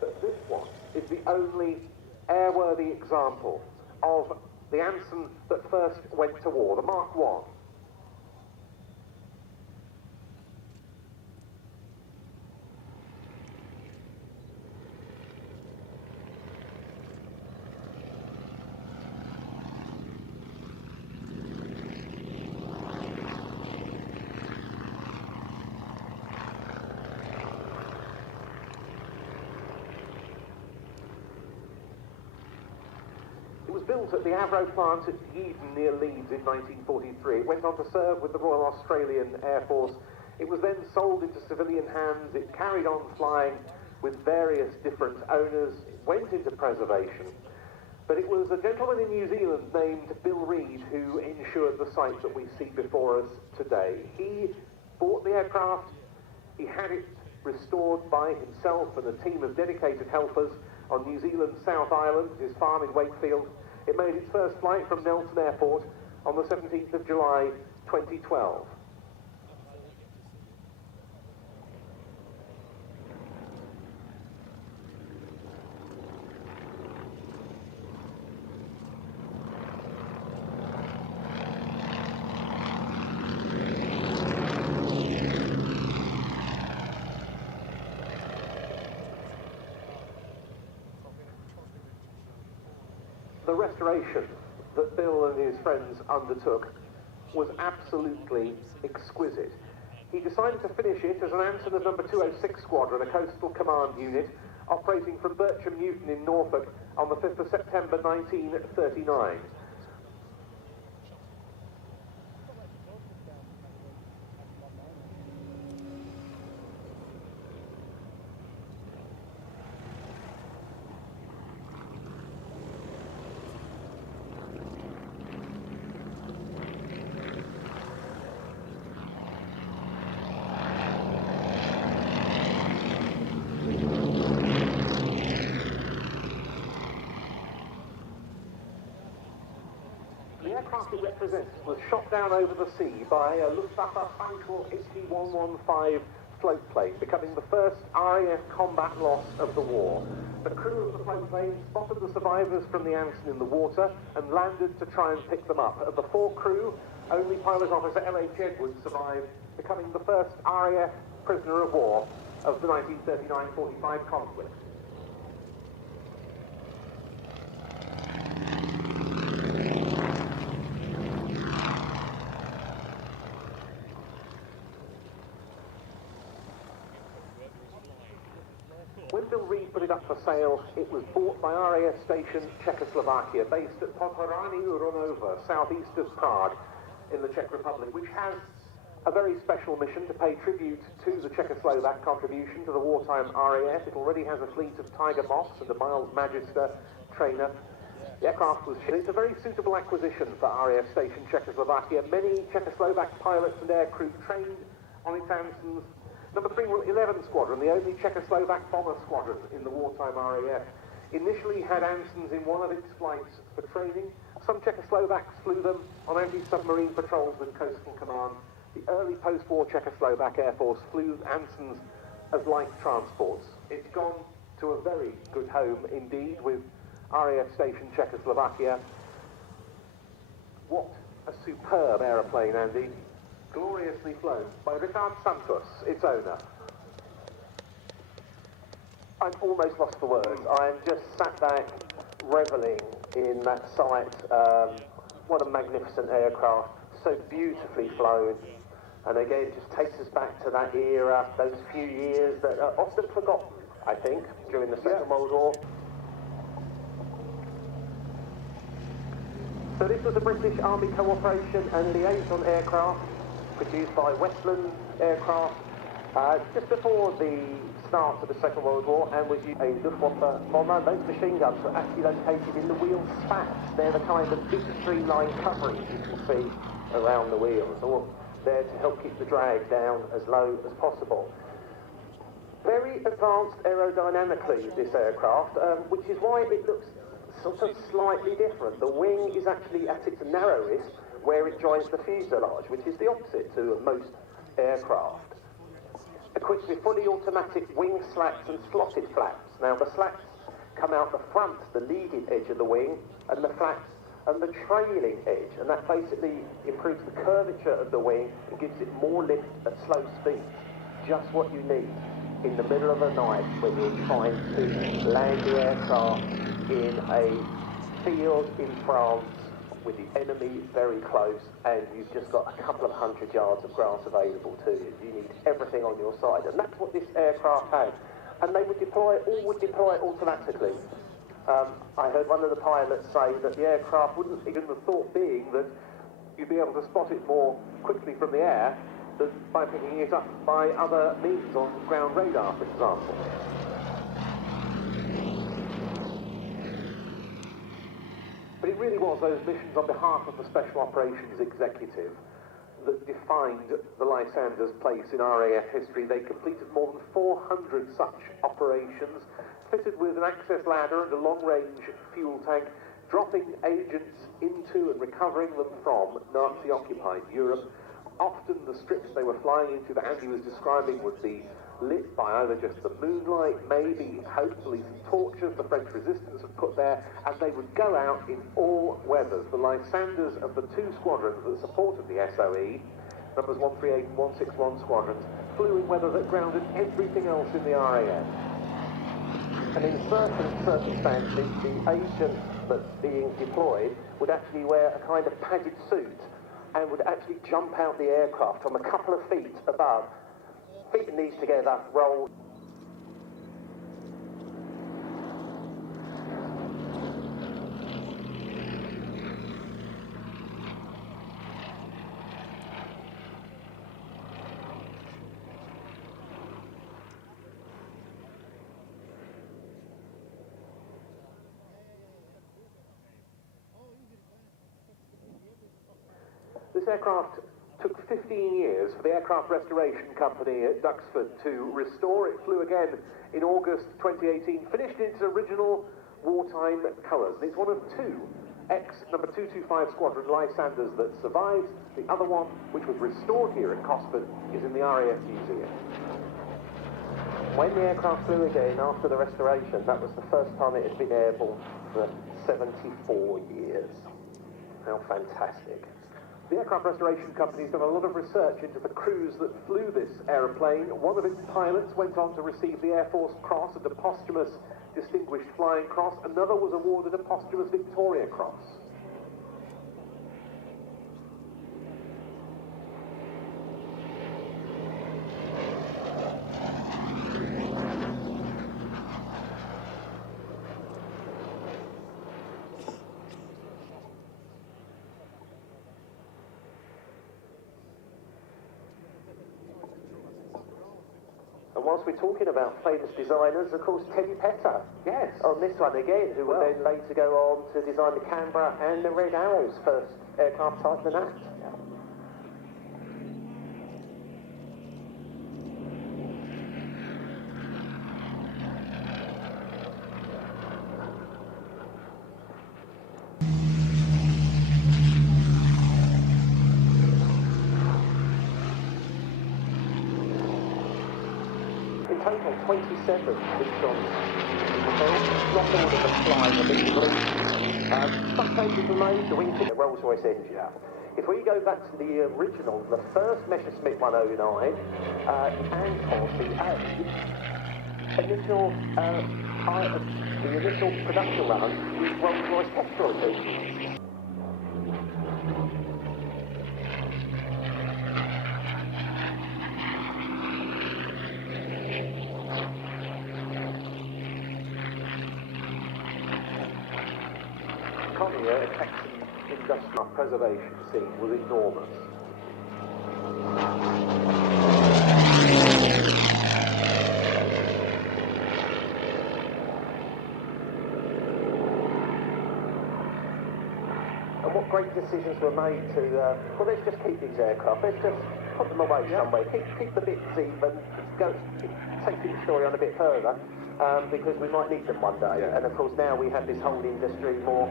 But this one is the only airworthy example of the Anson that first went to war, the Mark 1. Built at the Avro plant at Yeadon near Leeds in 1943. It went on to serve with the Royal Australian Air Force. It was then sold into civilian hands. It carried on flying with various different owners. It went into preservation. But it was a gentleman in New Zealand named Bill Reid who insured the site that we see before us today. He bought the aircraft. He had it restored by himself and a team of dedicated helpers on New Zealand's South Island, his farm in Wakefield. It made its first flight from Nelson Airport on the 17th of July, 2012. The restoration that Bill and his friends undertook was absolutely exquisite. He decided to finish it as an Anson of number 206 Squadron, a coastal command unit, operating from Bircham Newton in Norfolk on the 5th of September 1939. aircraft it represents was shot down over the sea by a Luftwaffe Heinkel HD-115 float plane, becoming the first RAF combat loss of the war. The crew of the float plane spotted the survivors from the Anson in the water and landed to try and pick them up. Of the 4 crew, only Pilot Officer L.H. Edwards survived, becoming the first RAF prisoner of war of the 1939-45 conflict. When Bill Reed put it up for sale, it was bought by RAF Station Czechoslovakia, based at Podhorany Ronova, southeast of Prague, in the Czech Republic, which has a very special mission to pay tribute to the Czechoslovak contribution to the wartime RAF. It already has a fleet of Tiger Moths and a Miles Magister trainer. The aircraft was it's a very suitable acquisition for RAF Station Czechoslovakia. Many Czechoslovak pilots and aircrew trained on its Ansons. Number 311 Squadron, the only Czechoslovak bomber squadron in the wartime RAF, initially had Ansons in one of its flights for training. Some Czechoslovaks flew them on anti-submarine patrols with Coastal Command. The early post-war Czechoslovak Air Force flew Ansons as light transports. It's gone to a very good home indeed with RAF Station Czechoslovakia. What a superb aeroplane, Andy. Gloriously flown by Richard Santos, its owner. I'm almost lost for words. I'm just sat back revelling in that sight. What a magnificent aircraft, so beautifully flown. And again, it just takes us back to that era, those few years that are often forgotten, I think, during the Second World War. So this was a British Army cooperation and liaison aircraft produced by Westland Aircraft just before the start of the Second World War, and was used a Luftwaffe bomber. Those machine guns were actually located in the wheel spats. They're the kind of big streamline coverings you can see around the wheels, all there to help keep the drag down as low as possible. Very advanced aerodynamically, this aircraft, which is why it looks sort of slightly different. The wing is actually at its narrowest where it joins the fuselage, which is the opposite to most aircraft. Equipped with fully automatic wing slats and slotted flaps. Now the slats come out the front, the leading edge of the wing, and the flaps and the trailing edge, and that basically improves the curvature of the wing and gives it more lift at slow speeds. Just what you need in the middle of the night when you're trying to land the aircraft in a field in France with the enemy very close, and you've just got a couple of 100 yards of grass available to you. You need everything on your side, and that's what this aircraft had. And they would deploy automatically. I heard one of the pilots say that the aircraft wouldn't, even the thought being that you'd be able to spot it more quickly from the air than by picking it up by other means on ground radar, for example. But it really was those missions on behalf of the Special Operations Executive that defined the Lysander's place in RAF history. They completed more than 400 such operations, fitted with an access ladder and a long-range fuel tank, dropping agents into and recovering them from Nazi-occupied Europe. Often the strips they were flying into that Andy was describing would be lit by either just the moonlight, maybe, hopefully, some torches the French resistance had put there, and they would go out in all weathers. The Lysanders of the two squadrons that supported the SOE, numbers 138 and 161 squadrons, flew in weather that grounded everything else in the RAF. And in certain circumstances, the agent that's being deployed would actually wear a kind of padded suit and would actually jump out the aircraft from a couple of feet above, feet and knees together, roll. This aircraft took 15 years for the Aircraft Restoration Company at Duxford to restore. It flew again in August 2018, finished in its original wartime colours. It's one of two ex-number 225 Squadron Lysanders that survives. The other one, which was restored here at Cosford, is in the RAF Museum. When the aircraft flew again after the restoration, that was the first time it had been airborne for 74 years. How fantastic. The aircraft restoration company's done a lot of research into the crews that flew this aeroplane. One of its pilots went on to receive the Air Force Cross and a posthumous Distinguished Flying Cross. Another was awarded a posthumous Victoria Cross. And whilst we're talking about famous designers, of course, Teddy Petter. Yes. On this one again, who would then later go on to design the Canberra and the Red Arrow's first aircraft type than that. In total, 27 Beachons. Not all of them flying immediately. Some changes were made, the wingtip, the Rolls-Royce engine. Yeah. If we go back to the original, the first Messerschmitt 109, and of the the initial production run was Rolls-Royce Petrol engines. Collier and Texan industrial preservation scene was enormous. And what great decisions were made to, well, let's just keep these aircraft, let's just put them away somewhere, keep the bits even, take the story on a bit further. Because we might need them one day, and of course now we have this whole industry, more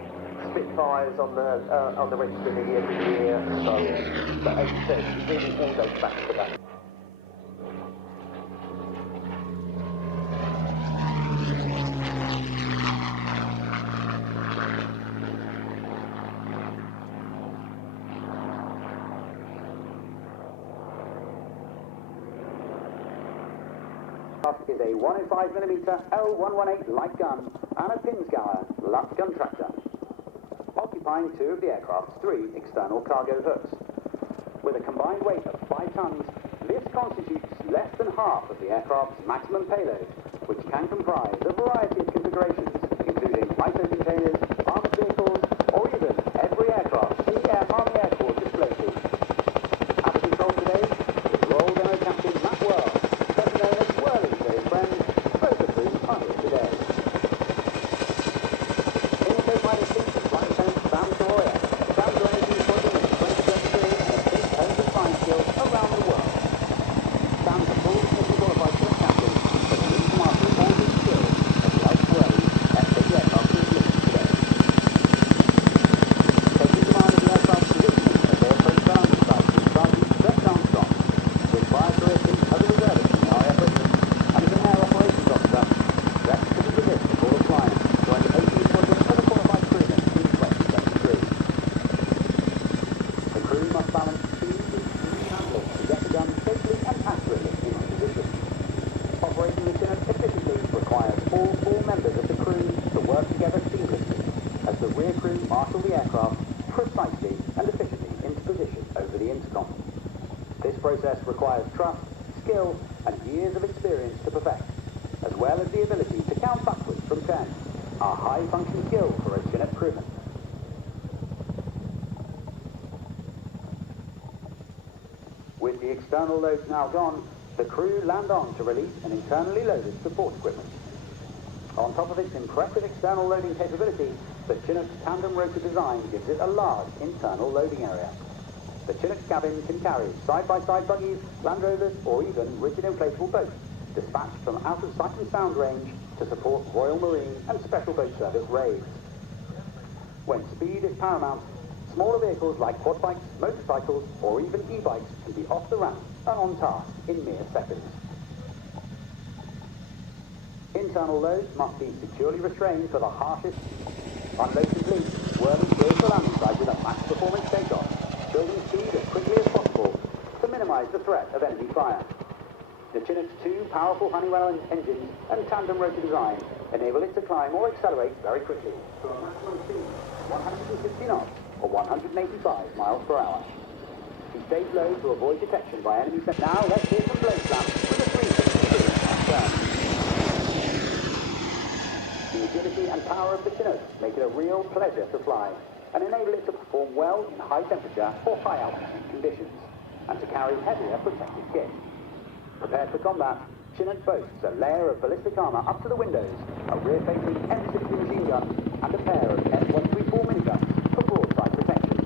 Spitfires on the register every year, and so on. But as you said, it really all goes back to that. Is a 105mm L118 light gun and a Pinsgauer lump gun tractor, occupying two of the aircraft's three external cargo hooks. With a combined weight of 5 tons, this constitutes less than half of the aircraft's maximum payload, which can comprise a variety of configurations, including ISO containers, armored vehicles, or even every aircraft in the Army Air Corps display team. At the control today is Royal Demo Captain Matt World, better known as Whirling to his friends, both of whom are here today. In the co-pilot seat is Flight Lieutenant Sam Sawyer. Sam joined the team for the 2023 and has big homes and flying skills around the world. Sam is a full mission qualified ship captain, but he needs to master all his skills as light swirling at the aircraft is living today. Taking command of the aircraft's positioning as they approach the landing site is Sergeant Brett Armstrong, with prior characteristics as a reservist in the RAF Britain, and is an air operations officer. Brett took his position before the flying, joined the 18th Squadron as a qualified crewman in 2073. The crew must balance speed with easy handling to get the gun safely and accurately into position. Operating the Chinook efficiently requires all 4 members of the crew to work together seamlessly as the rear crew marshal the aircraft precisely and efficiently into position over the intercom. This process requires trust, skill, and years of experience to perfect, as well as the ability to count backwards from 10, a high-function skill for a Chinook crewman. With the external loads now gone, the crew land on to release an internally loaded support equipment. On top of its impressive external loading capability, the Chinook's tandem rotor design gives it a large internal loading area. The Chinook's cabin can carry side-by-side buggies, Land Rovers, or even rigid inflatable boats, dispatched from out of sight and sound range to support Royal Marine and Special Boat Service raids. When speed is paramount, smaller vehicles like quad bikes, motorcycles, or even e-bikes can be off the ramp and on task in mere seconds. Internal loads must be securely restrained for the harshest. Unload complete, Whirling clears the landing site with a max performance takeoff, building speed as quickly as possible to minimise the threat of enemy fire. The Chinook's two powerful Honeywell engines and tandem rotor design enable it to climb or accelerate very quickly to a maximum speed of 160 knots or 185 miles per hour. He stays low to avoid detection by enemy. Now let's hear some blade slams with a 360 turn. The agility and power of the Chinook make it a real pleasure to fly and enable it to perform well in high temperature or high altitude conditions and to carry heavier protective kit. Prepared for combat, Chinook boasts a layer of ballistic armour up to the windows, a rear-facing M60 machine gun and a pair of M134 miniguns for broadside protection.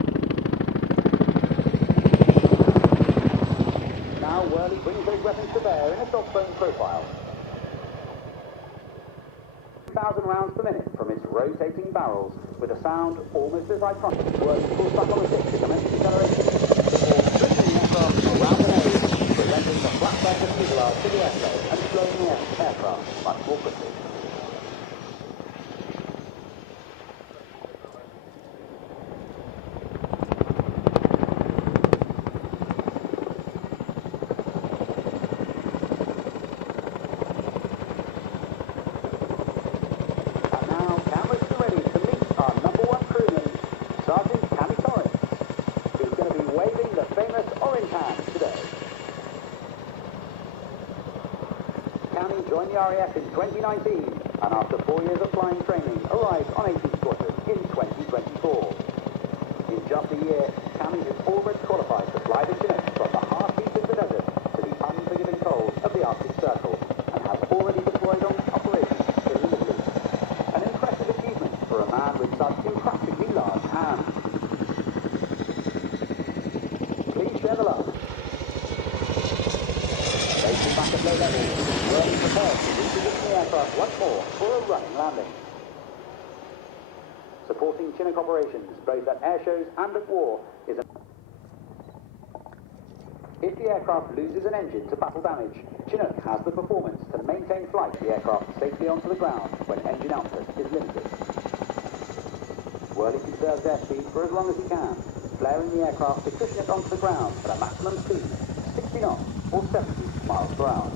Now Whirly brings those weapons to bear in a dog-bone profile. 1,000 rounds per minute from its rotating barrels, with a sound almost as iconic. Whirly pulls back on the stick to commence acceleration, before switching the aircraft around the nose, presenting the flat back of fuselage to the airflow and slowing the aircraft much more quickly. Joined the RAF in 2019 and after 4 years of flying training arrived on 18th Squadron in 2024. In just a year, Cammy has already qualified to fly the Chinook from the harsh heat of the desert to the unforgiving cold of the Arctic Circle and has already deployed on operations in the Middle East. An impressive achievement for a man with such impractically large hands. Please share the love. Racing back at low level, Whirly prepared to reposition the aircraft once more for a running landing. Supporting Chinook operations, both at air shows and at war, is a... If the aircraft loses an engine to battle damage, Chinook has the performance to maintain flight of the aircraft safely onto the ground when engine output is limited. Whirly conserves airspeed for as long as he can, flaring the aircraft to cushion it onto the ground at a maximum speed of 60 knots or 70 miles per hour.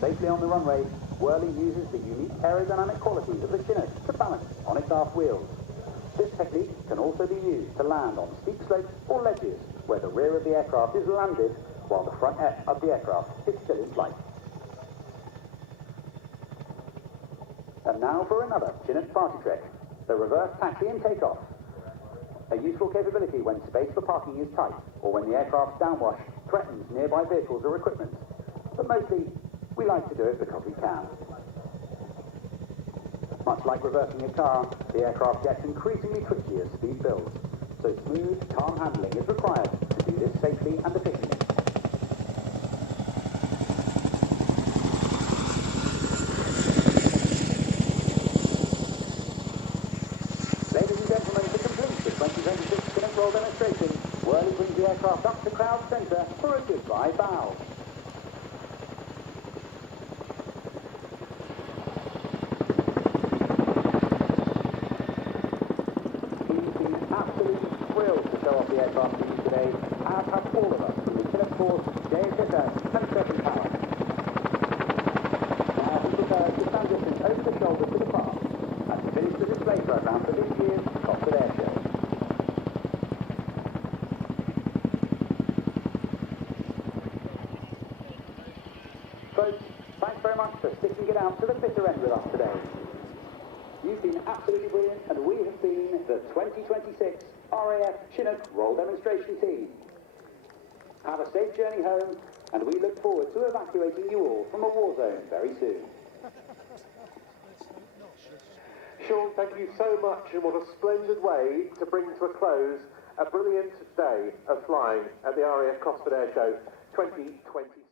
Safely on the runway, Whirly uses the unique aerodynamic qualities of the Chinook to balance on its aft wheels. This technique can also be used to land on steep slopes or ledges where the rear of the aircraft is landed while the front of the aircraft is still in flight. And now for another Chinook party trick, the reverse taxi and takeoff. A useful capability when space for parking is tight or when the aircraft's downwash threatens nearby vehicles or equipment. But mostly, we like to do it because we can. Much like reversing a car, the aircraft gets increasingly twitchy as speed builds, so smooth, calm handling is required to do this safely and efficiently. Ladies and gentlemen, to complete the 2026 Chinook Roll demonstration, Whirly brings the aircraft up to crowd centre for a goodbye bow. The aircraft to you today, as have all of us from the Chinook Force, JHSS and Surfing Power. Now he prepares to transition over the shoulder to the path and to finish the display programme for this year's Cosford Airshow. Folks, thanks very much for sticking it out to the bitter end with us today. You've been absolutely brilliant, and we have been the 2026 RAF Chinook Roll Demonstration Team. Have a safe journey home, and we look forward to evacuating you all from a war zone very soon. Sean, thank you so much, and what a splendid way to bring to a close a brilliant day of flying at the RAF Cosford Airshow 2020.